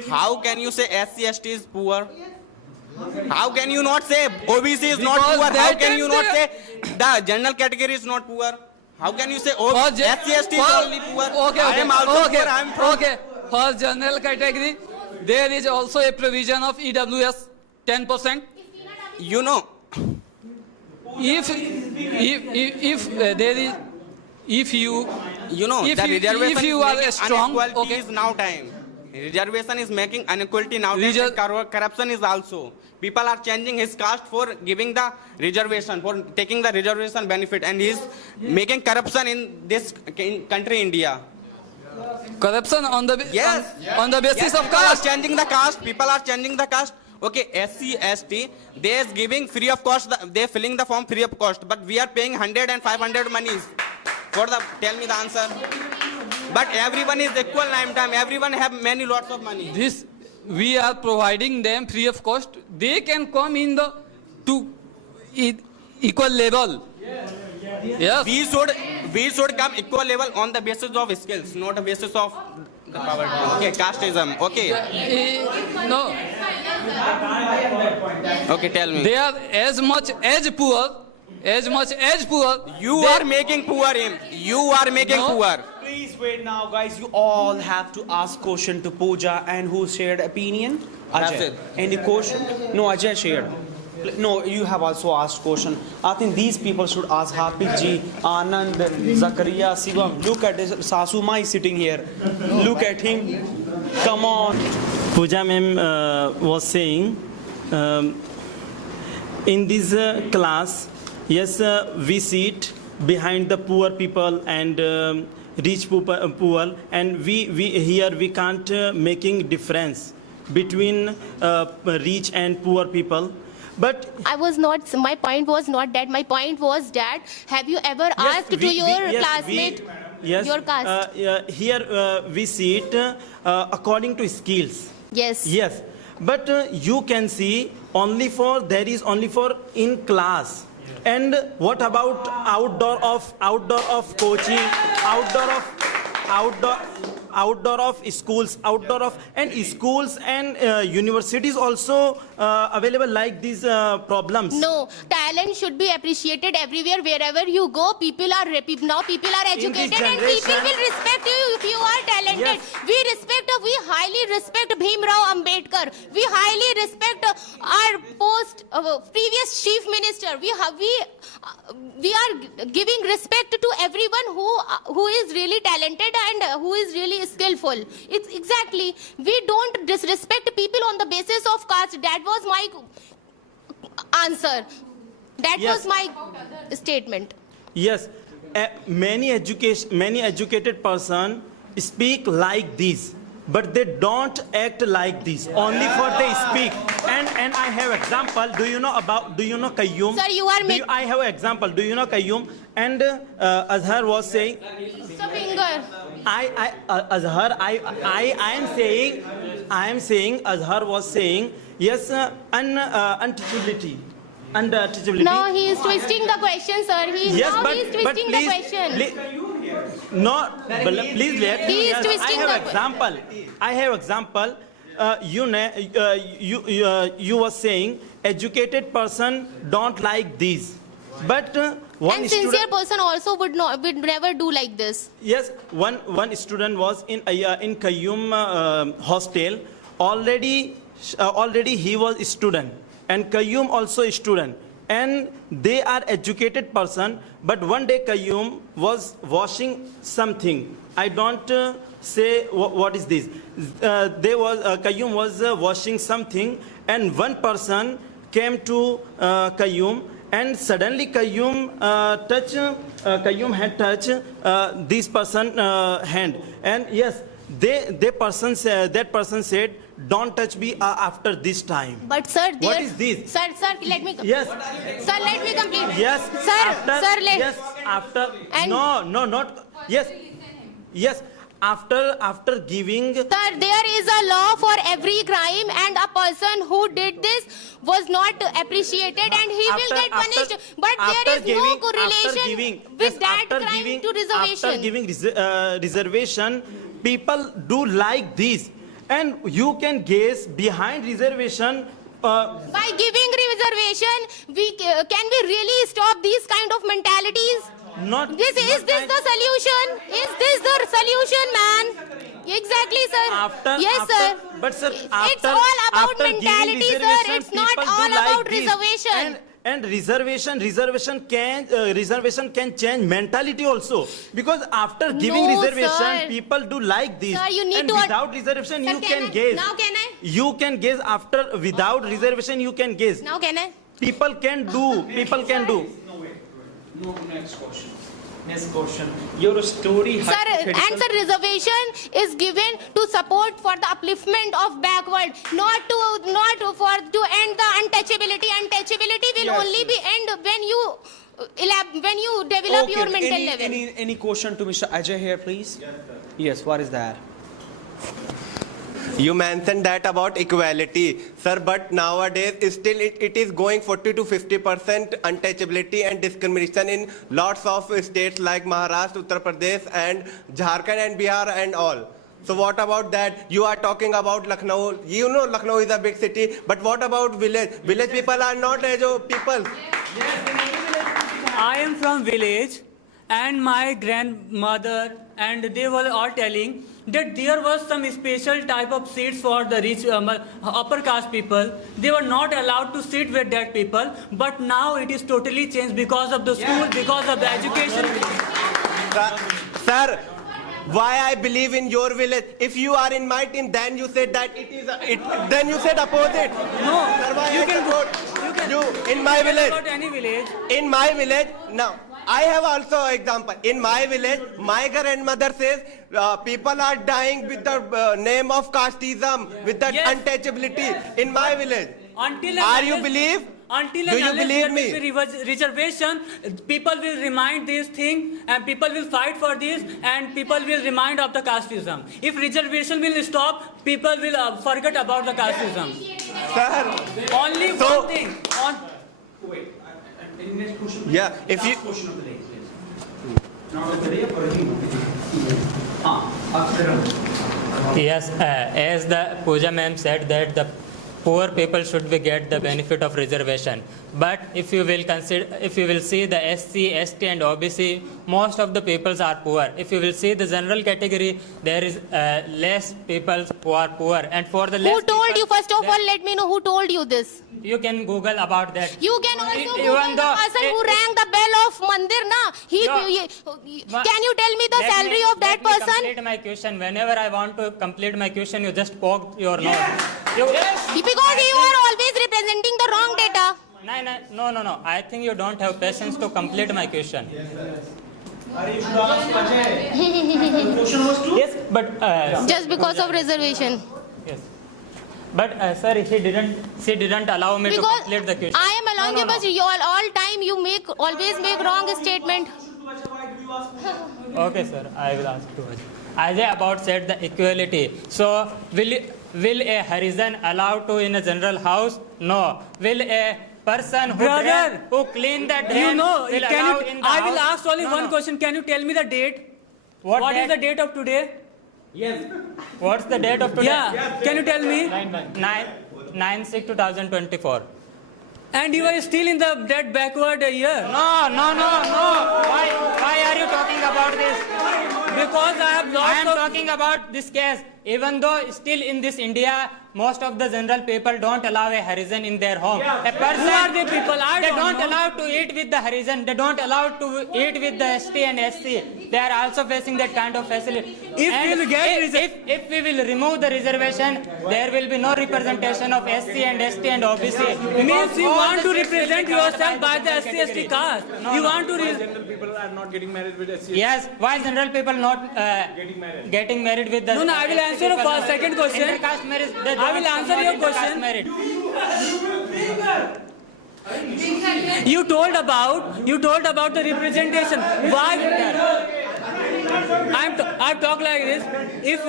How can you say SC, ST is poor? How can you not say OBC is not Because poor? How that can time you not they- say the general category is not poor? How can you say For ge- SC, ST is for- only poor? Okay. I am also okay. poor. I am from. Okay. For general category, there is also a provision of EWS 10%. you know, if there is, if you know, if the you, reservation if you is are making strong, inequality okay. is now time. Reservation is making inequality now. Corruption is also. People are changing his caste for giving the reservation, for taking the reservation benefit, and he is making corruption in this country, India. Corruption on the on the basis of People are caste. changing the caste. People are changing the caste. Okay, SC, ST, they is giving free of cost. They filling the form free of cost, but we are paying 100 and 500 monies for the. Tell me the answer. But everyone is equal time. Everyone have many lots of money. This we are providing them free of cost. They can come in the to equal level. Yes. We should come equal level on the basis of skills, not the basis of the poverty. Okay, casteism. Okay. No. Okay, tell me. They are as much as poor. You are making poor him. You are making poor. Please wait now, guys. You all have to ask question to Pooja, and who shared opinion? That's Ajay. it. Any question? No, Ajay shared. No, you have also asked question. I think these people should ask Hafiz ji, Anand, Zakaria, Shivam. Look at this. Sasu Mai sitting here. Look at him. Come on. Pooja ma'am was saying in this class, yes, we sit behind the poor people and rich poor, and we can't making difference between rich and poor people. But my point was not that. My point was that, have you ever asked to your classmate, your caste? Here we see it according to skills. Yes. Yes. But you can see there is only for in class. And what about outdoor of coaching, outdoor of schools, and schools and universities also available like these problems. No, talent should be appreciated everywhere. Wherever you go, people are educated, and people will respect you if you are talented. Yes. We highly respect Bhim Rao Ambedkar. We highly respect our previous chief minister. We are giving respect to everyone who is really talented and who is really skillful. It's exactly, we don't disrespect people on the basis of caste. That was my answer. That Yes. was my statement. Yes, many educated person speak like this, but they don't act like this. Only for they speak. And I have example. Do you know Qayyum? Sir, you are making. I have example. Do you know Qayyum? And Azhar was saying. Stop finger. Azhar, I am saying Azhar was saying yes, untouchability. No, he is twisting the question, sir. He is twisting the question. Please let He me. is twisting I have example. You were saying educated person don't like these, but one And sincere student. person also would never do like this. Yes, one student was in Qayyum hostel. Already he was a student, and Qayyum also a student, and they are educated person. But one day Qayyum was washing something. I don't say what is this. Qayyum was washing something, and one person came to Qayyum. And suddenly Qayyum had touched this person's hand, and yes, that person said, "Don't touch me after this time." But sir, What is this? Sir, let me. Yes. Sir, let me complete. Yes. And Not. Yes. After giving. Sir, there is a law for every crime, and a person who did this was not appreciated, and he will get punished. But there is no correlation with that crime to reservation. After giving reservation, people do like this, and you can guess behind reservation. By giving reservation, can we really stop these kind of mentalities? Is this the solution? Is this the solution, man? Exactly, sir. Yes, after, sir. But sir, It's after, all about after giving mentality, sir. reservation, It's not people do all like about this. reservation. And reservation can change mentality also, because after giving No, reservation, sir. people do like this. Sir, you need and to- without reservation, Sir, you can can I- guess. now can I? You can guess after without reservation, you can guess. Now can I? People can do. People can do. No, next question. Next question. Your story. Sir, and sir, reservation is given to support for the upliftment of backward, not for to end the untouchability. Untouchability will Yes, only yes. be end when you develop Okay, your mental any, level. any question to Mr. Ajay here, please? Yes, what is that? You mentioned that about equality, sir, but nowadays still it is going 40 to 50% untouchability and discrimination in lots of states like Maharashtra, Uttar Pradesh, and Jharkhand and Bihar and all. So what about that? You are talking about Lucknow. You know Lucknow is a big city, but what about village? Village people are not people. I am from village, and my grandmother and they were all telling that there was some special type of seats for the rich upper caste people. They were not allowed to sit with that people, but now it is totally changed because of the school, because of the education. Sir, why I believe in your village? If you are in my team, then you said that then you said opposite. No, sir, why you I can support go. you in my village. Not any village. In my village, now I have also example. In my village, my grandmother says people are dying with the name of casteism, with that untouchability. In my village, are you believe? Until Do and you unless believe there me? will be reservation, people will remind this thing, and people will fight for this, and people will remind of the casteism. If reservation will stop, people will forget about the casteism. Sir, only one thing. Wait. Next question. Yeah, if you. Last question of the day. Not of the day, but Yes, as the Pooja ma'am said that the poor people should be get the benefit of reservation. But if you will consider, if you will see the SC, ST and OBC, most of the peoples are poor. If you will see the general category, there is less people who are poor. And for the Who told you? First of all, let me know who told you this. You can Google about that. You can also Even Google the though person who rang the bell of Mandir, na? Can you tell me the salary of that person? Let me complete my question. Whenever I want to complete my question, you just poke your nose. Because you are always representing the wrong data. No. I think you don't have patience to complete my question. Yes, but Just because of reservation. Yes. But sir, she didn't allow me to Because complete the question. I am allowing you, but you all time you always make wrong statement. Okay, sir, I will ask you. Ajay about said the equality. So will a Harijan allow to in a general house? No. Will a person who clean the drain You know, will allow in the I house? will ask only No, one no. question. Can you tell me the date? What is date? the date of today? Yes. What's the date of today? Yeah. Can you tell me? 9/6/2024. And you are still in that backward year. No. Why are you talking about this? Because I have lots I am talking about this case. Even though still in this India, most of the general people don't allow a Harijan in their home. A person, Who are the people? I they don't don't know. allow to eat with the Harijan. They don't allow to eat with the ST and SC. They are also facing that kind of facility. If And we will get if we will remove the reservation, there will be no representation of SC and ST and OBC. Means you All want the to seats will be represent covered yourself by the SC, general ST category. caste. No, You no. want to General people are not getting married with SC. Yes, why general people not getting married with the No, I will answer your first, second question. Intercaste marriage, they I will don't answer promote your intercaste question. marriage. You told about the representation. Why? I've talked like this. If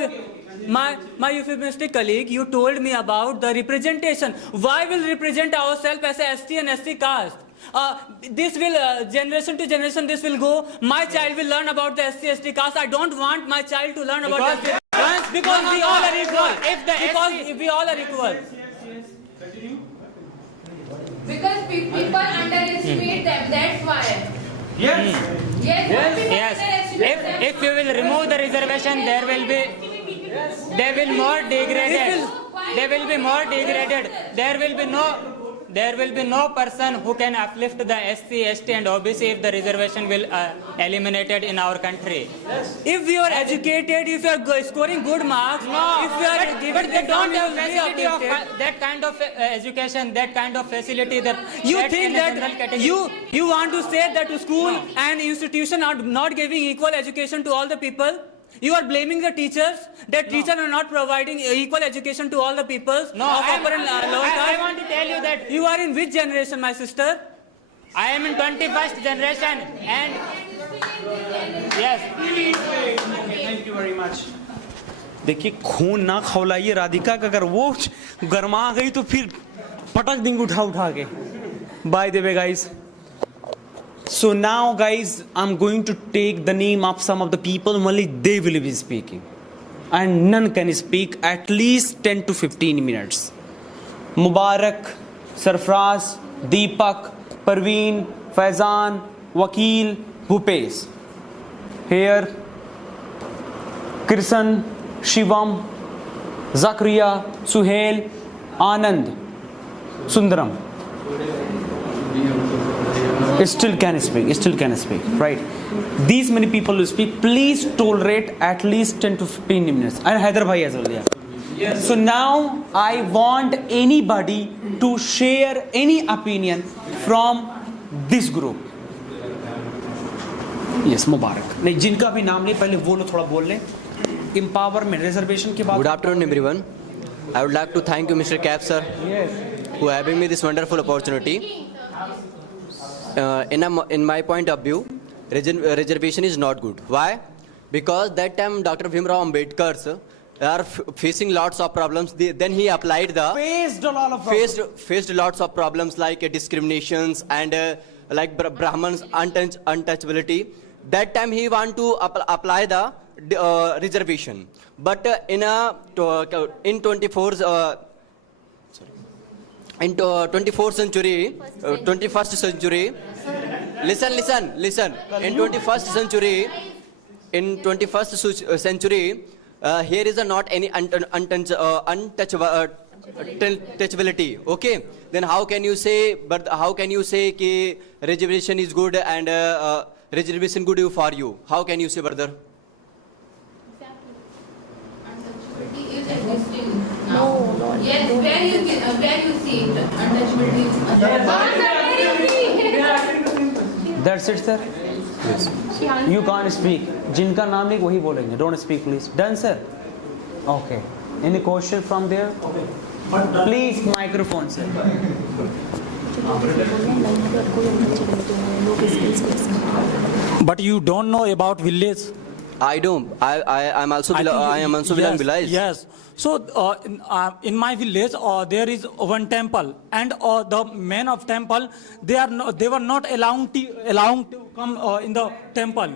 my euphemistic colleague, you told me about the representation. Why will represent ourselves as a ST and SC caste? This will generation to generation. This will go. My child will learn about the SC ST caste. I don't want my child to learn about Because- that because No, we no, all no. are equal. If the because SC we all are equal. Because people underestimate them, that's why. Yes. Yes. Yes. If you will remove the reservation, there will be they will more degraded. They will be more degraded. There will be no person who can uplift the SC, ST and OBC if the reservation will eliminated in our country. If you are educated, if you are scoring good marks, if you are given, But they don't have facility of that kind of education, that kind of facility that You that think in a general that category. you want to say that school and institution are not giving equal education to all the people? You are blaming the teachers, that teachers are not providing equal education to all the people No, of I am- upper and lower I caste? want to tell you that You are in which generation, my sister? I am in 21st generation and yes. Thank you very much. देखिए खून ना खौलाइए राधिका का, अगर वो गरमा गई तो फिर पटक देंगे उठा उठा के। By the way guys, so now guys I'm going to take the name of some of the people, only they will be speaking and none can speak at least 10 to 15 minutes. Mubarak, Sarfraz, Deepak, Parveen, Faizan, Wakil, Bhupesh. Here Krishan, Shivam, Zakaria, Suhail, Anand, Sundaram. Still can speak, right? These many people will speak. Please tolerate at least 10 to 15 minutes. And Haider bhai as well, yeah. Yes. So now I want anybody to share any opinion from this group. Yes, Mubarak. नहीं, जिनका भी नाम नहीं, पहले वो लोग थोड़ा बोल लें. Empowerment, reservation के बाद. Good afternoon, everyone. I would like to thank you, Mr. Cap, sir, for having me this wonderful opportunity. In my point of view, reservation is not good. Why? Because that time Dr. Bhimrao Ambedkar sir, are facing lots of problems. Then he applied the faced lots of problems like discriminations and like Brahmins untouchability. That time he want to apply the reservation, but in 21st century, listen. In 21st century, here is not any untouchability. Okay, then how can you say? But how can you say कि reservation is good and reservation good for you? How can you say, brother? Yes, where you see it, untouchability. That's it, sir. Yes. You can't speak. जिनका नाम नहीं वही बोलेंगे. Don't speak, please. Done, sir. Okay. Any question from there? Please, microphone, sir. But you don't know about village. I don't. I am also belong village. Yes. So in my village, there is one temple, and the men of temple they were not allowed to come in the temple.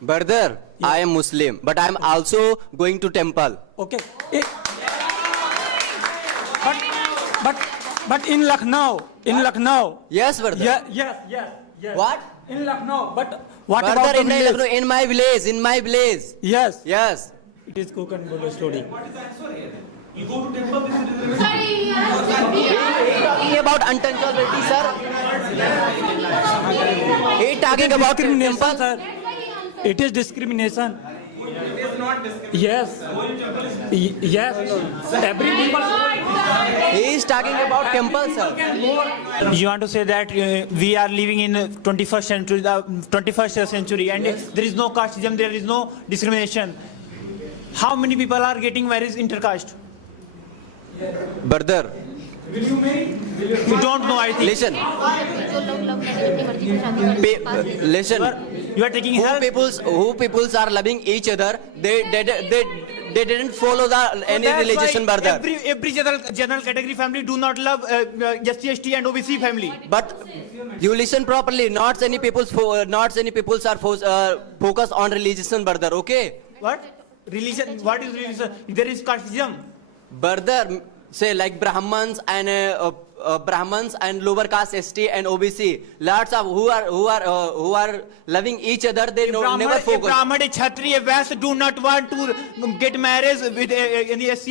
Brother, I am Muslim, but I am also going to temple. Okay. But in Lucknow. Yes, brother. Yes. What? In Lucknow, but what brother, about the village? Lucknow, in my village. Yes. Yes. It is cook and bolo story. You go to temple, this is He talking about untouchability, sir. He talking about discrimination, sir. It is discrimination. Yes. Yes. Every people. He is talking about temple, sir. You want to say that we are living in 21st century, and there is no casteism, there is no discrimination. How many people are getting married intercaste? Brother. You don't know, I think. Listen. You are taking help. Who peoples are loving each other, they didn't follow any religion, brother. Every general category family do not love SC, and OBC family. But you listen properly. Not any peoples are focused on religion, brother. Okay. What? Religion? What is religion? There is casteism. Brother, say like Brahmins and Brahmins and lower caste ST and OBC. Lots of who are loving each other. They never If focus. Brahman, Kshatriya, Vaisya do not want to get married with any SC.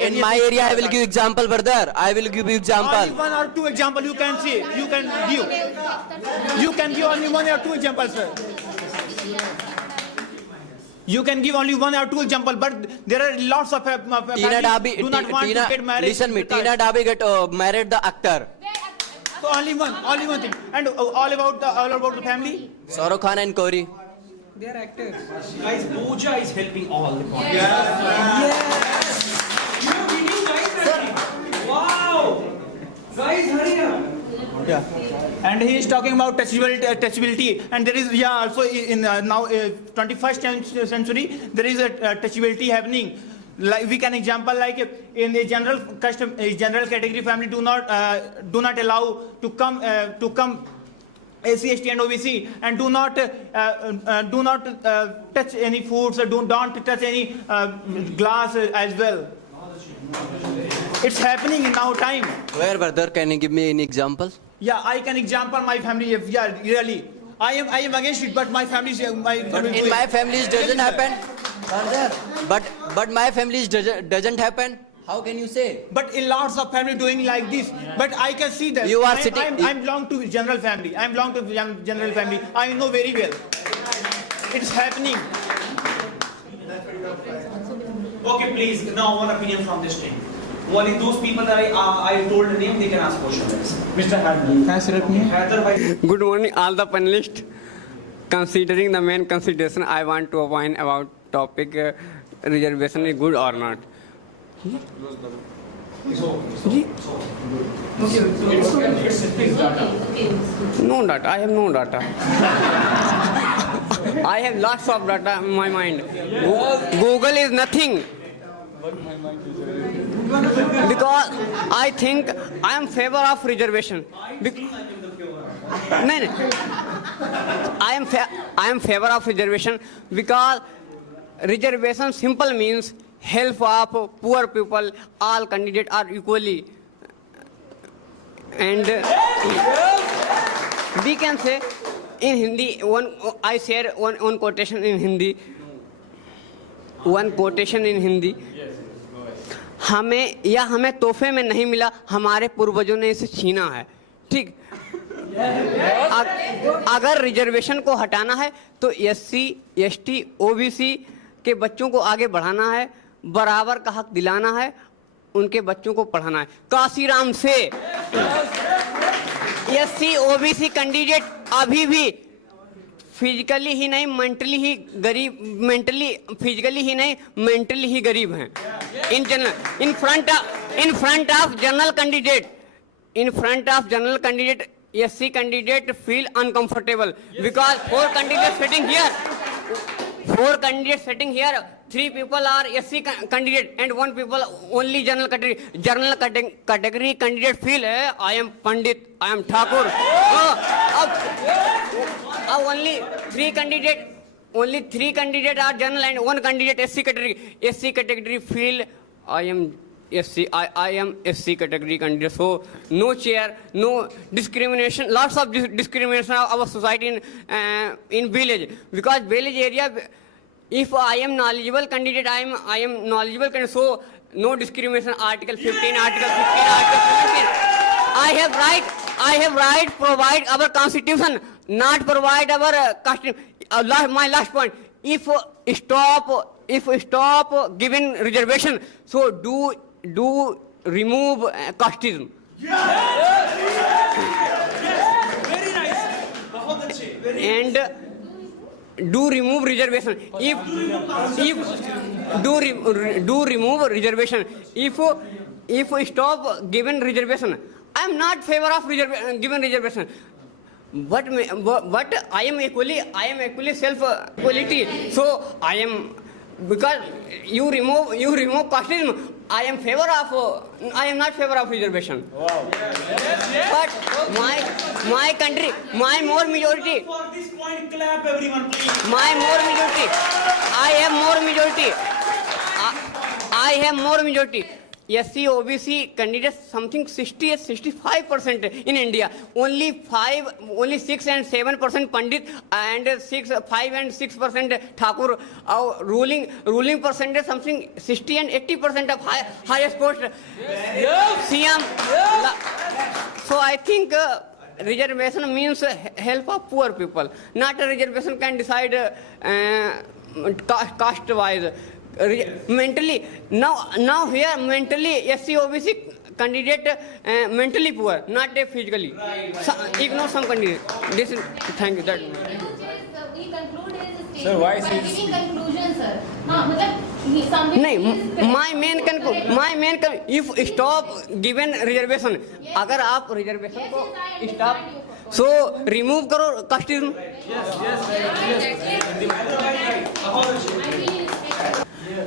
In my area, I will give example, brother. I will give you example. Only one or two examples you can see. You can give. You can give only one or two examples, sir. You can give only one or two examples, but there are lots of Tina Dabi, do not want to get married. listen me. Tina Dabi get married the actor. So only one thing. And all about the family. Shahrukh Khan and Corey. They are actors. Guys, Pooja is helping all the points. Yes. Wow. Guys, hurry up. Yeah, and he is talking about touchability, and there is also in now 21st century there is a touchability happening. Like we can example like in a general category family do not allow to come SC, ST and OBC, and do not touch any foods or don't touch any glass as well. It's happening in now time. Where, brother? Can you give me any example? Yeah, I can example my family. Yeah, really. I am against it, but my family. But in my family it doesn't happen. But my family doesn't happen. How can you say? But in lots of family doing like this. But I can see that. You are I belong to general family. I belong to general family. I know very well. It's happening. Okay, please, now one opinion from this team. Only those people that I told the name, they can ask questions. Mr. Hadar. Good morning, all the panelists. Considering the main consideration, I want to opine about topic reservation is good or not. No data. I have no data. I have lots of data in my mind. Google is nothing. Because I think I am favor of reservation. I am favor of reservation because reservation simple means help of poor people. All candidates are equally, and we can say in Hindi. I share one quotation in Hindi. One quotation in Hindi. हमें तोहफे में नहीं मिला, हमारे पूर्वजों ने इसे छीना है. ठीक. अगर रिजर्वेशन को हटाना है तो एससी, एसटी, ओबीसी के बच्चों को आगे बढ़ाना है, बराबर का हक दिलाना है, उनके बच्चों को पढ़ाना है. काशीराम से एससी, ओबीसी कैंडिडेट अभी भी फिजिकली ही नहीं मेंटली ही गरीब, फिजिकली ही नहीं मेंटली ही गरीब हैं. in front of general candidate SC candidate feel uncomfortable because four candidates sitting here, 3 people are SC candidate and 1 people only general category candidate feel I am Pandit, I am Thakur. Only 3 candidate are general and 1 candidate SC category feel I am SC category candidate. So no chair, no discrimination, lots of discrimination of our society in village, because village area, if I am knowledgeable candidate, I am knowledgeable candidate, so no discrimination. Article 15, Article 15, Article 17. I have right provide our constitution, not provide our custom. My last point, if stop giving reservation, so do remove casteism. Very nice. And do remove reservation. If do remove reservation. If stop given reservation, I am not favor of given reservation. But I am equally self equality. So I am, because you remove casteism. I am not favor of reservation. Wow. But my country, my more majority. For this point, clap everyone, please. My more majority. I have more majority. SC, OBC candidates something 65% in India. Only 6 and 7% Pandit and 5 and 6% Thakur. Our ruling percentage something 60 and 80% of highest post. CM. So I think reservation means help of poor people. Not a reservation can decide caste wise. Mentally, now here mentally SC OBC candidate mentally poor, not physically. Ignore some candidate. Thank you. That. Sir, why is he conclusion, sir? My main if stop given reservation, अगर आप reservation को stop so remove करो casteism.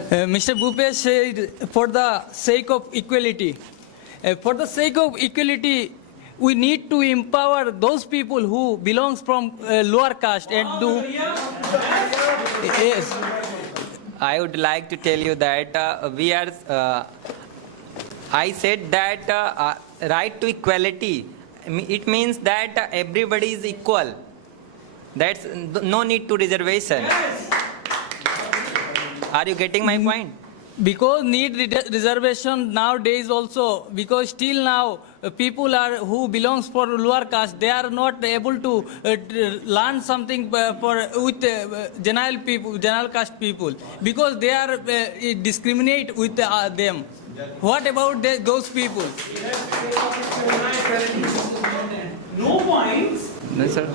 Mr. Bhupesh said, for the sake of equality, we need to empower those people who belongs from lower caste and do. Yes. I would like to tell you that I said that right to equality, it means that everybody is equal. That's no need to reservation. Are you getting my point? Because need reservation nowadays also, because still now people who belongs for lower caste, they are not able to learn something with general caste people, because they are discriminate with them. What about those people? No points. No, sir.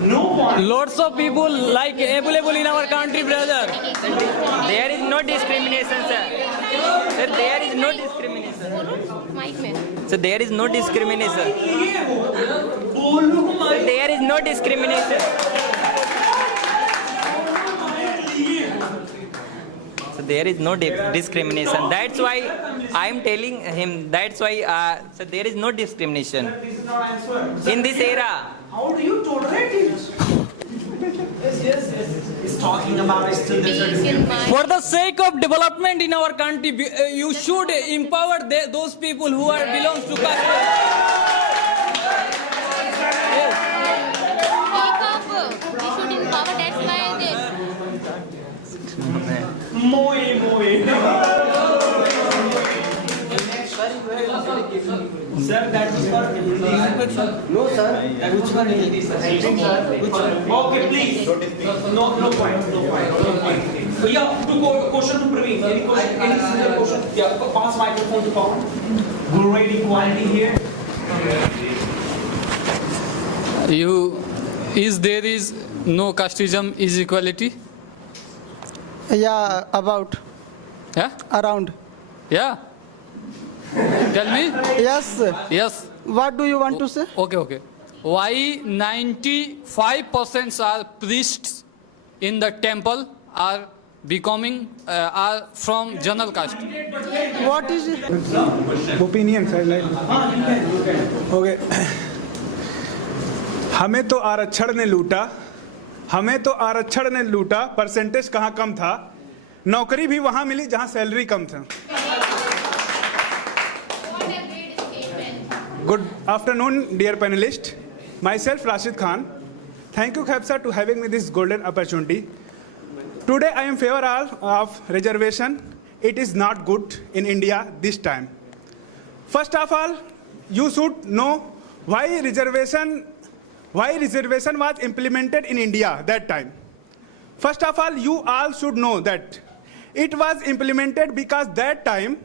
No point. Lots of people like available in our country, brother. There is no discrimination, sir. Sir, there is no discrimination. So there is no discrimination. So there is no discrimination. So there is no discrimination. That's why I am telling him. That's why. So there is no discrimination in this era. How do you tolerate it? Yes. He's talking about still For the sake of development in our country, you should empower those people who belongs to caste. We should empower, that's why Sir, that was for no, sir. Which one is this? Okay, please. No point. Yeah, question to Praveen. Any single question? Yeah, pass microphone to Pawan. Guru equality here. There is no casteism is equality? Yeah, about. Yeah? Around. Yeah. Tell me. Yes. Yes. What do you want to say? Okay. Why 95% are priests in the temple are becoming are from general caste? What is it? Opinion, sir. Okay. हमें तो आरक्षण ने लूटा, percentage कहाँ कम था, नौकरी भी वहाँ मिली जहाँ सैलरी कम था. Good afternoon, dear panelists. Myself, Rashid Khan. Thank you, Khepsa, to having me this golden opportunity. Today, I am in favor of reservation. It is not good in India this time. First of all, you should know why reservation was implemented in India that time. First of all, you all should know that it was implemented because that time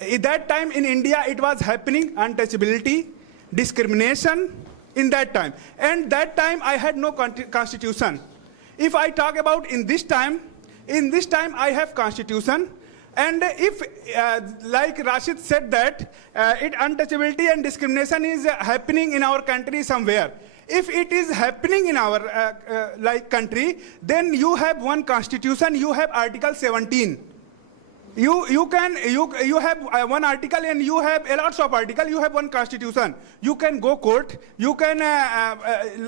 in India it was happening untouchability, discrimination in that time. And that time I had no constitution. If I talk about in this time I have constitution. And if, like Rashid said that, untouchability and discrimination is happening in our country somewhere. If it is happening in our country, then you have one constitution, you have Article 17. You have one article and you have a lots of article. You have one constitution. You can go court. You can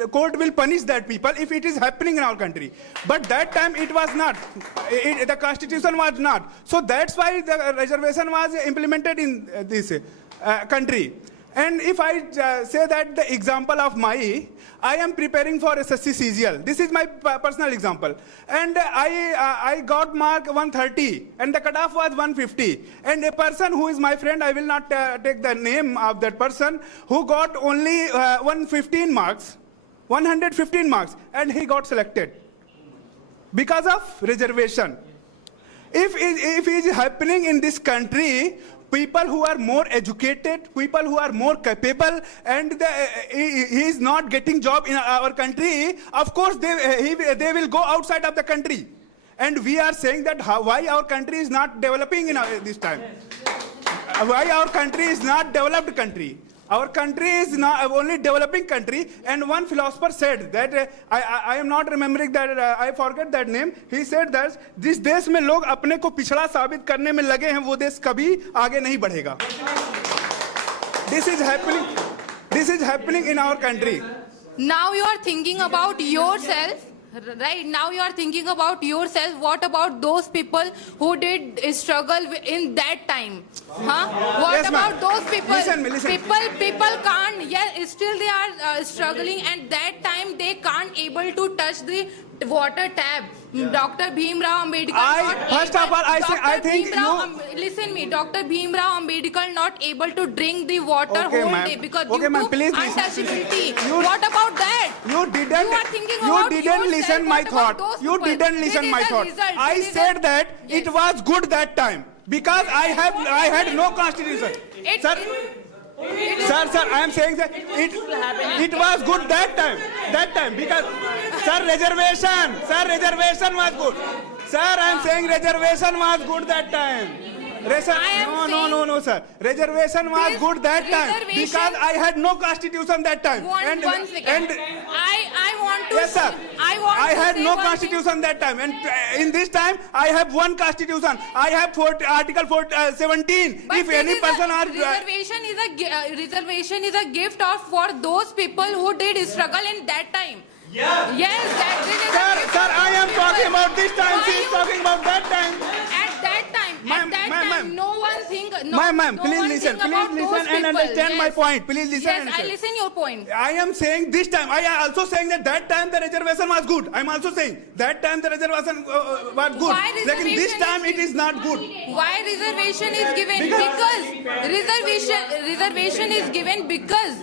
court will punish that people if it is happening in our country. But that time it was not. The constitution was not. So that's why the reservation was implemented in this country. And if I say that the example of I am preparing for SSC CGL. This is my personal example. And I got mark 130 and the cutoff was 150. And a person who is my friend, I will not take the name of that person, who got only 115 marks, 115 marks, and he got selected because of reservation. If it is happening in this country, people who are more educated, people who are more capable, and he is not getting job in our country, of course they will go outside of the country. And we are saying that why our country is not developing in this time. Why our country is not developed country. Our country is not only developing country, and one philosopher said that I am not remembering that, I forget that name. He said that जिस देश में लोग अपने को पिछड़ा साबित करने में लगे हैं, वो देश कभी आगे नहीं बढ़ेगा. This is happening in our country. Now you are thinking about yourself. Right now you are thinking about yourself. What about those people who did struggle in that time? What Yes, about ma'am. those people? Listen. People can't. Yeah, still they are struggling, and that time they can't able to touch the water tap. Dr. Bhimrao Ambedkar. First of all, I think listen me. Dr. Bhimrao Ambedkar not able to drink the water Okay, whole ma'am. day because Okay, due ma'am, to please listen. untouchability. What about that? You are thinking about didn't yourself. listen my What about thought. those You people? didn't listen This my is a thought. result. I This is said a- that it was good that time because I had no constitution. Sir, I am saying that it was good that time because reservation was good. Sir, I am saying reservation was good that time. No, sir. Reservation was good that time because I had no constitution that time. One second. I want to. Yes, sir. I had no constitution that time, and in this time I have one constitution. I have Article 17. But If any person are reservation is a gift for those people who did struggle in that time. Yeah. Yes, this is a gift Sir, of I am those talking people. about this time. Why She is you- talking about that time. At that time, no one think. No, Ma'am, no please one listen. think about Please those listen and people. understand my Yes. point. Please listen and Yes, I understand. listen your point. I am saying this time. I am also saying that time the reservation was good. I am also saying that time the reservation was good. Why Like in this reservation time it is not good. Why reservation is given? Because reservation is given because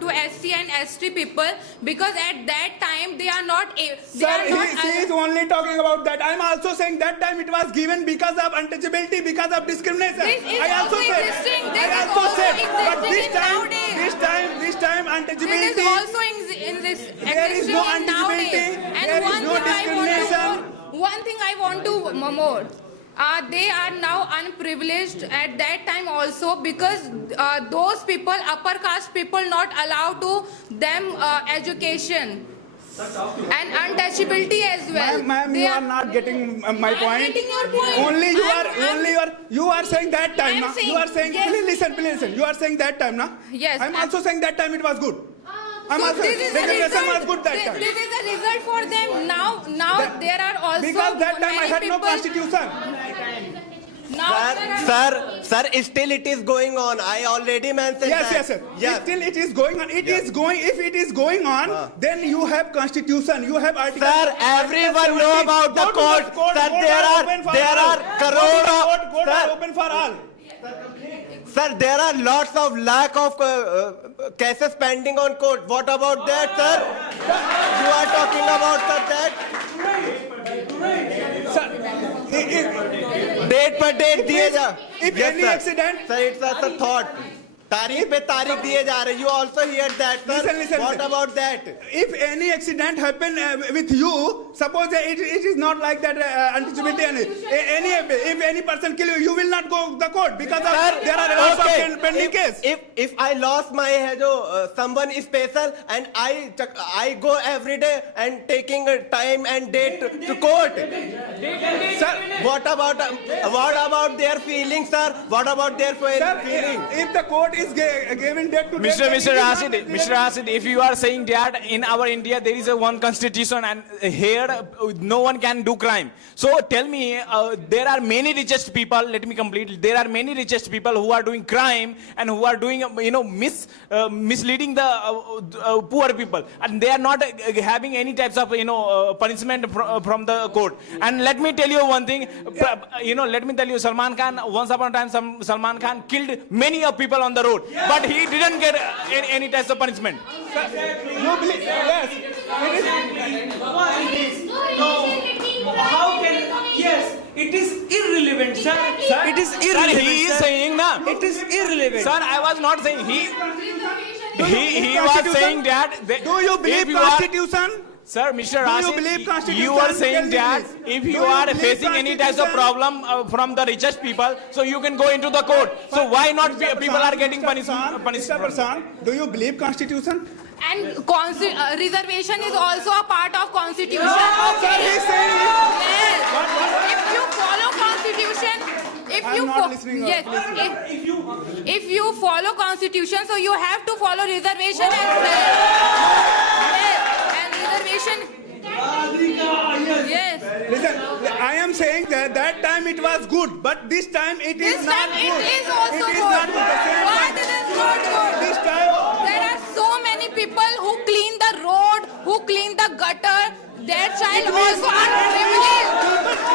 to SC and ST people, because at that time they are not. Sir, she is only talking about that. I am also saying that time it was given because of untouchability, because of discrimination. This is I also also said. existing. This I is also also said. But existing this time untouchability. This is also in this There is no existing in nowadays. untouchability. And There is one no thing I want discrimination. to one thing I want to more. They are now unprivileged at that time also because those people, upper caste people, not allowed to them education and untouchability as well. Ma'am, you are not getting my I'm point. getting your point. You are saying that time I'm now. saying, You are saying, yes. please listen. You are saying that time now. Yes, I'm also saying that time it was good. I'm So also this is a reservation was result. good that time. This is a result for them. Now there are also Because that time I many had no people- constitution. Now there are Sir, still it is going on. I already mentioned that. Yes, sir. Yes. Still it is going on. It is going. If it is going on, then you have constitution. You have article. Sir, everyone know about the court. Sir, there are crore of. Court are open for all. Sir, there are lots of lack of cases pending on court. What about that, sir? You are talking about that. Date per date दिए जा. If Yes, any sir. accident. Sir, it's a thought. तारीख पे तारीख दिए जा रहे. You also hear that, sir. Listen. What about that? If any accident happen with you, suppose it is not like that untouchability. If any person kill you, you will not go to the court because there are lots of pending case. If I lost my someone special and I go every day and taking time and date to court. Sir, What about their feelings, sir? What about their feelings? If the court is giving that to Mr. them, Mr. Rashid, if you are saying that in our India there is a one constitution and here no one can do crime. So tell me, there are many richest people, let me complete, there are many richest people who are doing crime and who are doing, misleading the poor people. And they are not having any types of, punishment from the court. And let me tell you one thing, let me tell you, Salman Khan, once upon a time, Salman Khan killed many of people on the road, but he didn't get any types of punishment. You believe? Yes. How can? Yes, it is irrelevant, sir. It is irrelevant. Sir, he is saying, na? It is irrelevant. Sir, I was not saying he was saying that. Do you believe Constitution? Sir, Mr. Do you Rashid, believe Constitution? you are saying Tell me that please. if Do you you are believe facing any types of Constitution? problem from the richest people, so you can go into the court. So why not people are getting punished? Mr. Prasan, do you believe Constitution? And reservation is also a part of constitution. Sir, he's saying Yes. If you follow constitution, if you follow constitution, so you have to follow reservation as well. Yes. And reservation. Yes. Listen, I am saying that time it was good, but this time it is not good. It is also It is good. not good. The same Why time. it is not good? This time. There are so many people who clean the road, who clean the gutter. Their child also are privileged.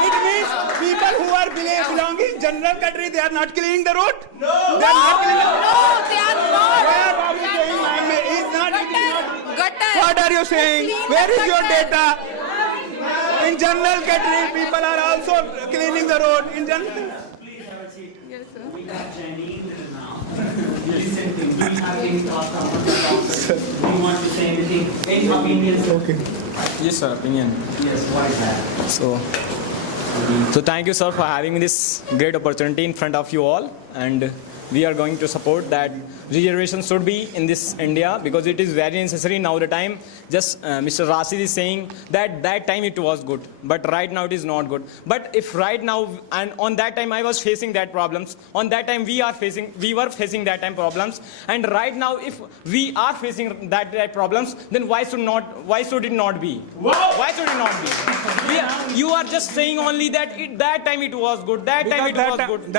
It means people who are belonging general category, they are not cleaning the road? No, They are not cleaning the road? no, they are not. Where are you saying, ma'am? It is not. Gutter. What are you saying? Clean Where the is your gutter. data? In general category, people are also cleaning the road. In general. Yes, sir. Okay. Yes, sir, opinion. Yes, what is that? So thank you, sir, for having this great opportunity in front of you all. And we are going to support that reservation should be in this India because it is very necessary now the time. Just Mr. Rashid is saying that time it was good, but right now it is not good. But if right now, and on that time I was facing that problems, on that time we were facing that time problems, and right now if we are facing that problems, then why should it not be? Why should it not be? You are just saying only that that time it was good, that time it was good.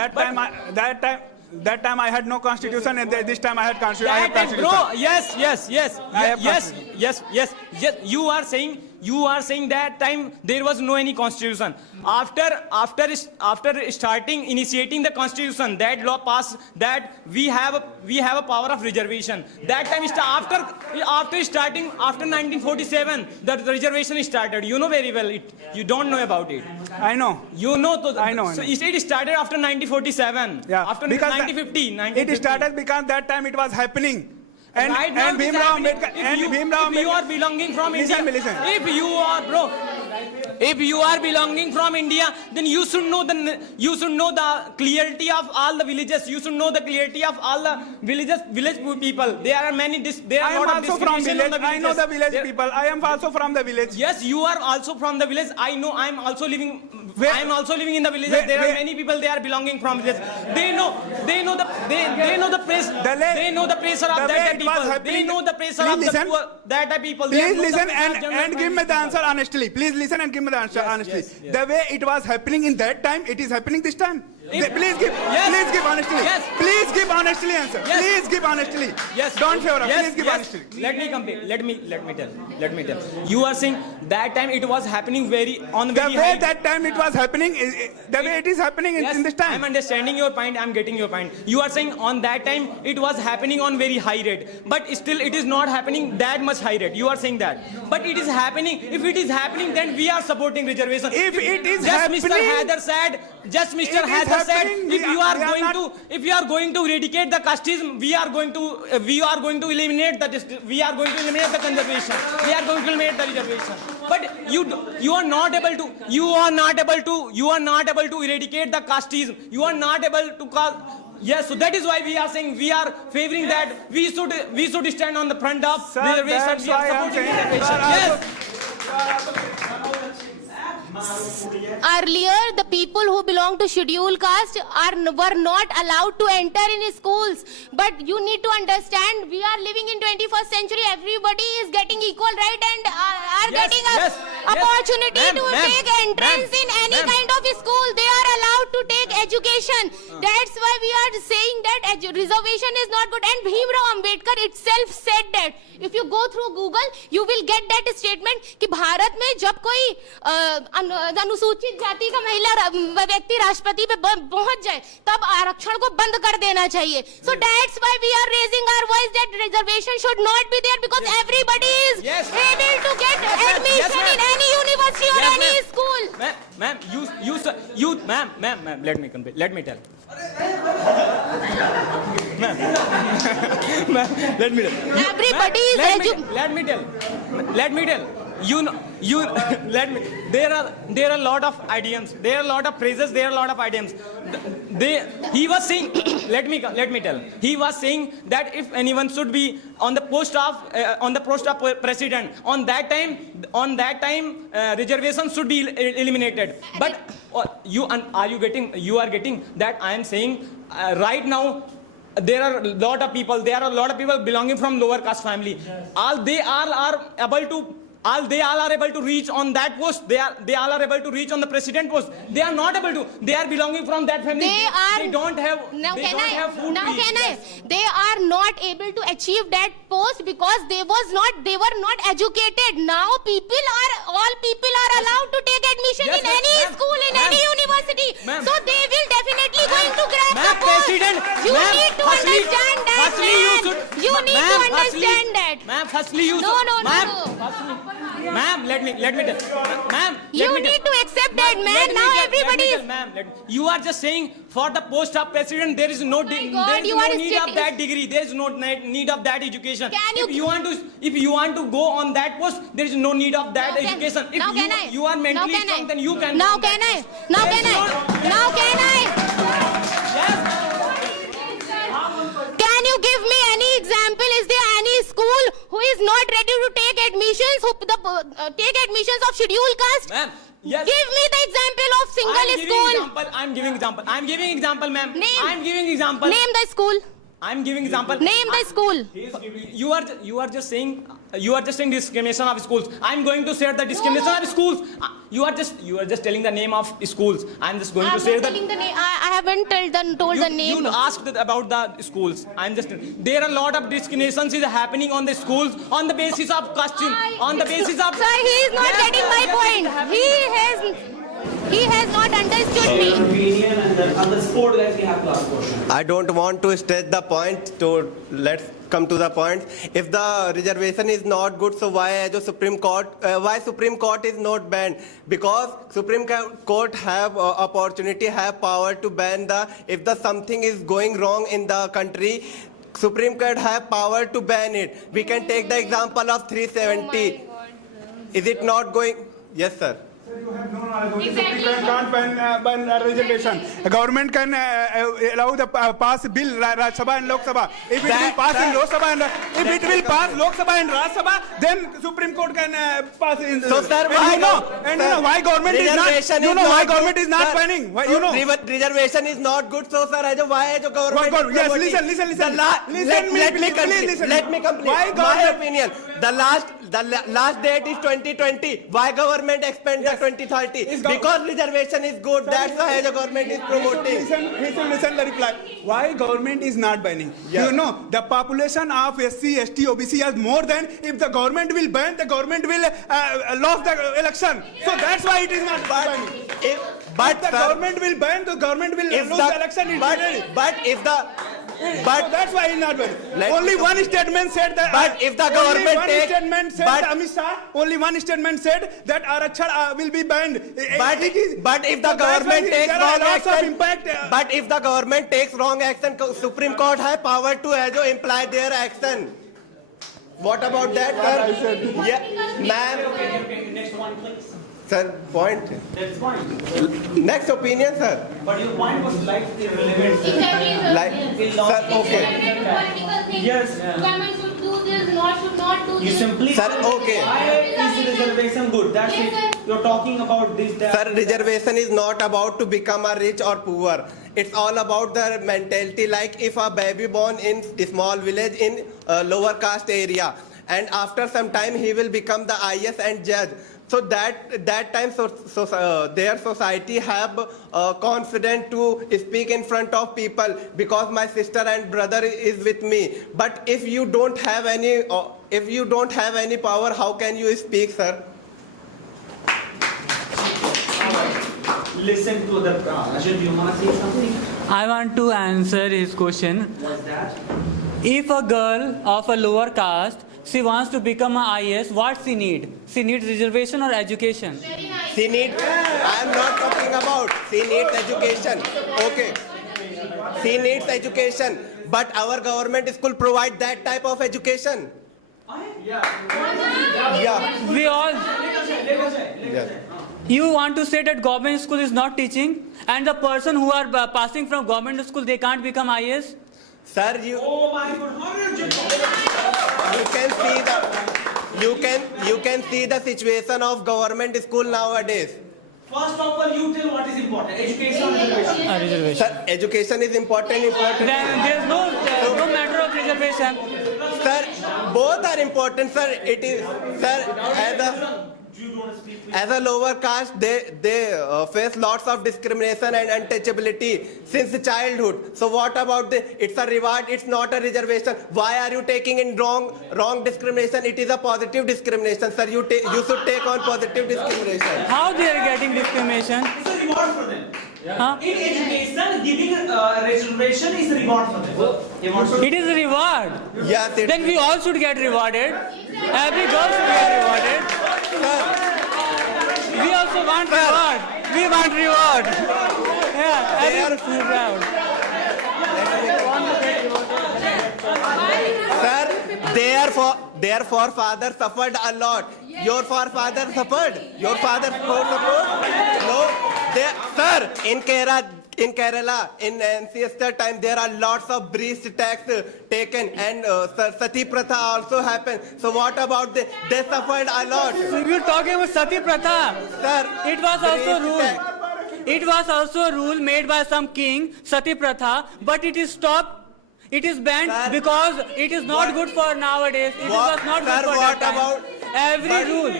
That time I had no constitution, and this time I have constitution. Bro, yes. You are saying that time there was no any constitution. After initiating the constitution, that law passed that we have a power of reservation. That time after 1947, the reservation started. You know very well it. You don't know about it. I know. You know. I know. So it started after 1947. Yeah. After Because 1950. It started because that time it was happening. And right now Bhim Rao Ambedkar. if you are belonging from India, Listen. If you are belonging from India, then you should know the clarity of all the villages. You should know the clarity of all the village people. There are many. There I are am lot of also from discrimination village. on the I know villages. the village people. I am also from the village. Yes, you are also from the village. I know. I am also living. I am also living in the village. Where- There are where- many people. They are belonging from village. They know the pressure. They know the pressure of the way that it was people. They happening- know the pressure Please of the listen. poor, that people. They Please know the listen pressure of general and give me the answer honestly. Please listen and give me the answer honestly. yes. The way it was happening in that time, it is happening this time. Please give honestly. Yes. Please give honestly answer. Yes. Please give honestly. Yes. Don't favor. Yes, Please give yes. honestly. Let me complete. Let me tell. You are saying that time it was happening The very way high. that time it was happening, the way it is happening Yes, in this time. I'm understanding your point. I'm getting your point. You are saying on that time it was happening on very high rate, but still it is not happening that much high rate. You are saying that, but it is happening. If it is happening, then we are supporting reservation. If it is just happening, Mr. Haider said. Just Mr. It is Haider said, happening. if you are going to eradicate the casteism, we are going to eliminate the conservation. We are going to eliminate the reservation. But you are not able to eradicate the casteism. You are not able to cause. Yes, so that is why we are saying we are favoring that. We should stand on the front of reservation. that's We are why I am supporting saying- reservation. Yes. Earlier, the people who belong to scheduled caste were not allowed to enter in schools. But you need to understand, we are living in 21st century. Everybody is getting equal right and are getting a opportunity to take entrance in any kind of school. They are allowed to take education. That's why we are saying that reservation is not good. And Bhimrao Ambedkar itself said that. If you go through Google, you will get that statement कि भारत में जब कोई अनुसूचित जाति का महिला व्यक्ति राष्ट्रपति पे पहुंच जाए तब आरक्षण को बंद कर देना चाहिए. So that's why we are raising our voice that reservation should not be there because everybody is able to get admission in any university or any school. Ma'am, let me complete. Let me tell. Ma'am, let me tell. Everybody is Let me tell. Let me. There are a lot of idioms. There are a lot of phrases. There are a lot of idioms. He was saying. let me tell. He was saying that if anyone should be on the post of president, on that time, reservations should be eliminated. But you are getting that I am saying right now. There are a lot of people belonging from lower caste family. They all are able to reach on that post. They all are able to reach on the president post. They are not able to. They are belonging from that family. They don't have food to eat. They are not able to achieve that post because they were not educated. Now all people are allowed to take admission in any school, in any university. So they will definitely going to grab the post. You need to understand that, man. You need to understand that. Ma'am, firstly you Ma'am, let me tell. Ma'am, you need to accept that, man. Now everybody is. Ma'am, you are just saying for the post of president there is no need of that degree. There is no need of that education. If you want to go on that post, there is no need of that education. If you are mentally strong, then you can. Now can I? Can you give me any example? Is there any school who is not ready to take admissions, take admissions of scheduled caste? Ma'am, yes. Give me the example of single school. I'm giving example, ma'am. I'm giving example. Name the school. I'm giving example. Name the school. You are just saying discrimination of schools. I'm going to say the discrimination of schools. You are just telling the name of schools. I'm just going to say that. I haven't told the name. You asked about the schools. There are a lot of discriminations is happening on the schools on the basis of costume. On the basis of. Sir, he is not getting my point. He has not understood me. I don't want to stress the point. Let's come to the point. If the reservation is not good, so why Supreme Court is not banned? Because Supreme Court have opportunity, have power to ban if something is going wrong in the country. Supreme Court have power to ban it. We can take the example of 370. Is it not going? Yes, sir. Exactly. Can't ban reservation. The government can allow the pass bill Rajya Sabha and Lok Sabha. If it will pass in Lok Sabha and Lok Sabha and Rajya Sabha, then Supreme Court can pass in. So, sir, why government is not banning? Reservation is not good. So, sir, why government? Yes, listen. Let me complete. My opinion. The last date is 2020. Why government expand the 2030? Because reservation is good. That's why the government is promoting. Listen the reply. Why government is not banning? Yeah. You know, the population of SC, ST, OBC is more than if the government will ban, the government will lose the election. So that's why it is not banning. If the government will ban, the government will lose the election. So that's why it's not banning. Only one statement said that. But if the government only one statement said that Arachar will be banned. But if the government takes wrong action, but if the government takes wrong action, Supreme Court has power to imply their action. What about that, sir? Yeah, ma'am. Next one, please. Sir, point. Next point. Next opinion, sir. But your point was irrelevant. Sir, okay. Yes. Government should do this, should not do this. You simply. Sir, okay. Why is reservation good? That's it. You're talking about this, that. Sir, reservation is not about to become a rich or poor. It's all about the mentality. Like if a baby born in a small village in a lower caste area, and after some time he will become the IS and judge. So that time, their society have confidence to speak in front of people because my sister and brother is with me. But if you don't have any power, how can you speak, sir? Listen to the Ajay, do you want to say something? I want to answer his question. What's that? If a girl of a lower caste, she wants to become a IS, what she need? She needs reservation or education? She needs, I am not talking about, she needs education. Okay. She needs education. But our government school provide that type of education. Yeah. We all... Yeah. You want to say that government school is not teaching, and the person who are passing from government school, they can't become IS? Sir, Oh my God! you can see the situation of government school nowadays. First of all, you tell what is important. Education or reservation? Reservation. Sir, education is important. Then there's no matter of reservation. Sir, both are important, sir. It is, sir, as a lower caste, they face lots of discrimination and untouchability since childhood. So what about it's a reward, it's not a reservation. Why are you taking in wrong discrimination? It is a positive discrimination, sir. You should take on positive discrimination. How they are getting discrimination? It's a reward for them. Huh? In education, giving reservation is a reward for them. It is a reward. Yes, then we all should get rewarded. Every girl should get rewarded. We also want reward. We want reward. Yeah, everyone should reward. Sir, their forefathers suffered a lot. Your forefather suffered? Your father suffered? No. Sir, in Kerala, in ancestor time, there are lots of breast tax taken, and Sati Pratha also happened. So what about they suffered a lot. So you're talking about Sati Pratha. Sir, it was also rule. It was also a rule made by some king, Sati Pratha, but it is stopped. It is banned because it is not good for nowadays. It was not good for that time. Every rule.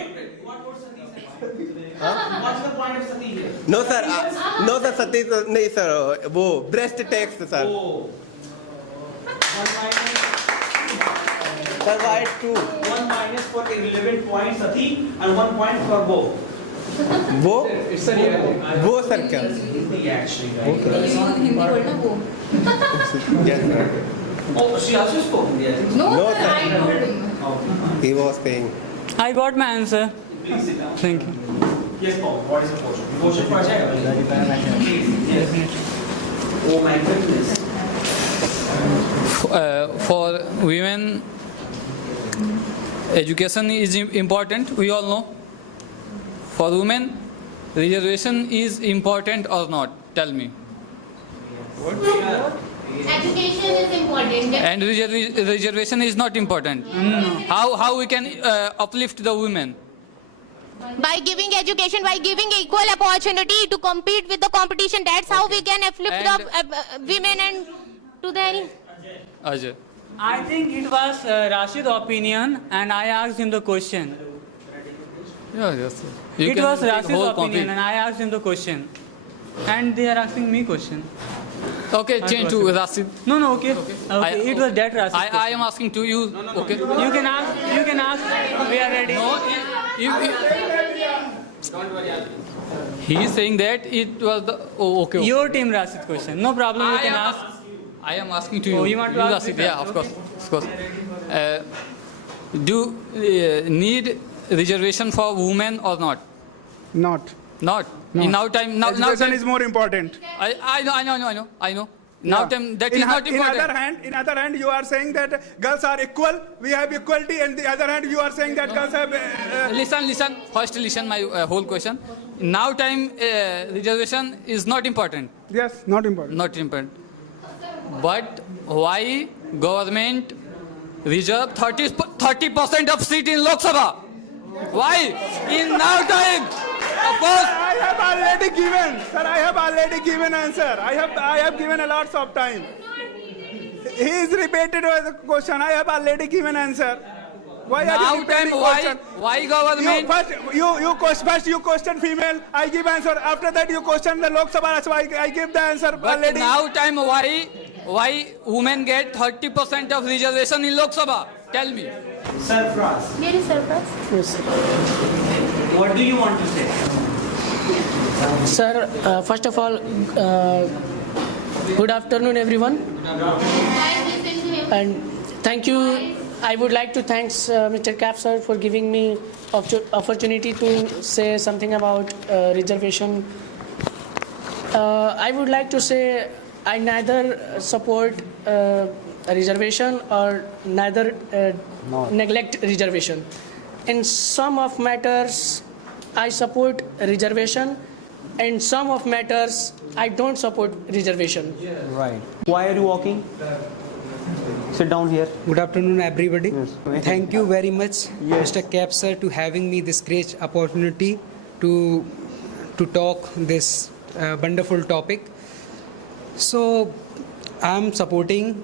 What's the point of Sati here? No, sir. No, sir. Sati, no, sir. वो breast tax, sir. Oh. Sir, why 2? 1 minus for irrelevant point Sati and 1 point for Bo. वो sir क्या? Hindi actually. Yes, sir. Oh, she also spoke Hindi, I think. No, sir. He was saying. I got my answer. Please sit down. Thank you. Yes, Paul. What is the question? Question for Ajay. Yes. Oh my goodness. For women, education is important, we all know. For women, reservation is important or not? Tell me. Education is important. And reservation is not important. How we can uplift the women? By giving education, by giving equal opportunity to compete with the competition. That's how we can uplift the women and to the... Ajay. I think it was Rashid's opinion, and I asked him the question. Yes. It was Rashid's opinion, and I asked him the question. And they are asking me question. Okay, change to Rashid. No, okay. It was that Rashid. I am asking to you. Okay. You can ask. We are ready. No, he is saying that it was the. Oh, okay. Your team Rashid question. No problem. You can ask. I am asking to you. Oh, you want to ask Rashid? me Yeah, first, of course. Do need reservation for women or not? Not. Not. In now time. Education is more important. I know. Now time that is not important. In other hand, you are saying that girls are equal. We have equality, and the other hand, you are saying that girls have. Listen. First, listen my whole question. Now time reservation is not important. Yes, not important. Not important. But why government reserve 30% of seat in Lok Sabha? Why? In now time. Of course. I have already given, sir. I have already given answer. I have given a lot of time. He is repeated the question. I have already given answer. Why Now are you repeating time, question? why government? First you question female. I give answer. After that you question the Lok Sabha. So I give the answer But already. now time, why women get 30% of reservation in Lok Sabha? Tell me. Sarfraz, Very surprised. Yes. what do you want to say? Sir, first of all, good afternoon, everyone. And thank you. I would like to thank Mr. Kaf sir for giving me opportunity to say something about reservation. I would like to say I neither support a reservation or neither neglect reservation. In some of matters, I support reservation. In some of matters, I don't support reservation. Right. Why are you walking? Sit down here. Good afternoon, everybody. Thank you very much, Mr. Kap sir, to having me this great opportunity to talk this wonderful topic. So, I'm supporting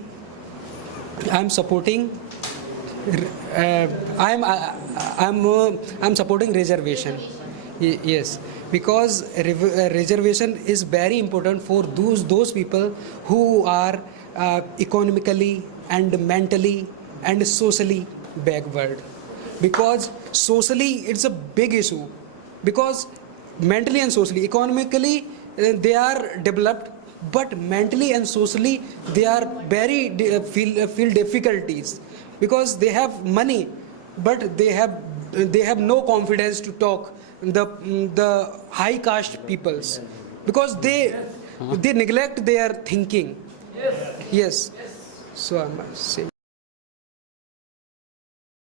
reservation. Yes, because reservation is very important for those people who are economically and mentally and socially backward. Because socially it's a big issue. Because mentally and socially, economically they are developed, but mentally and socially they are very feel difficulties. Because they have money, but they have no confidence to talk the high caste peoples, because they neglect their thinking. Yes. So I'm saying.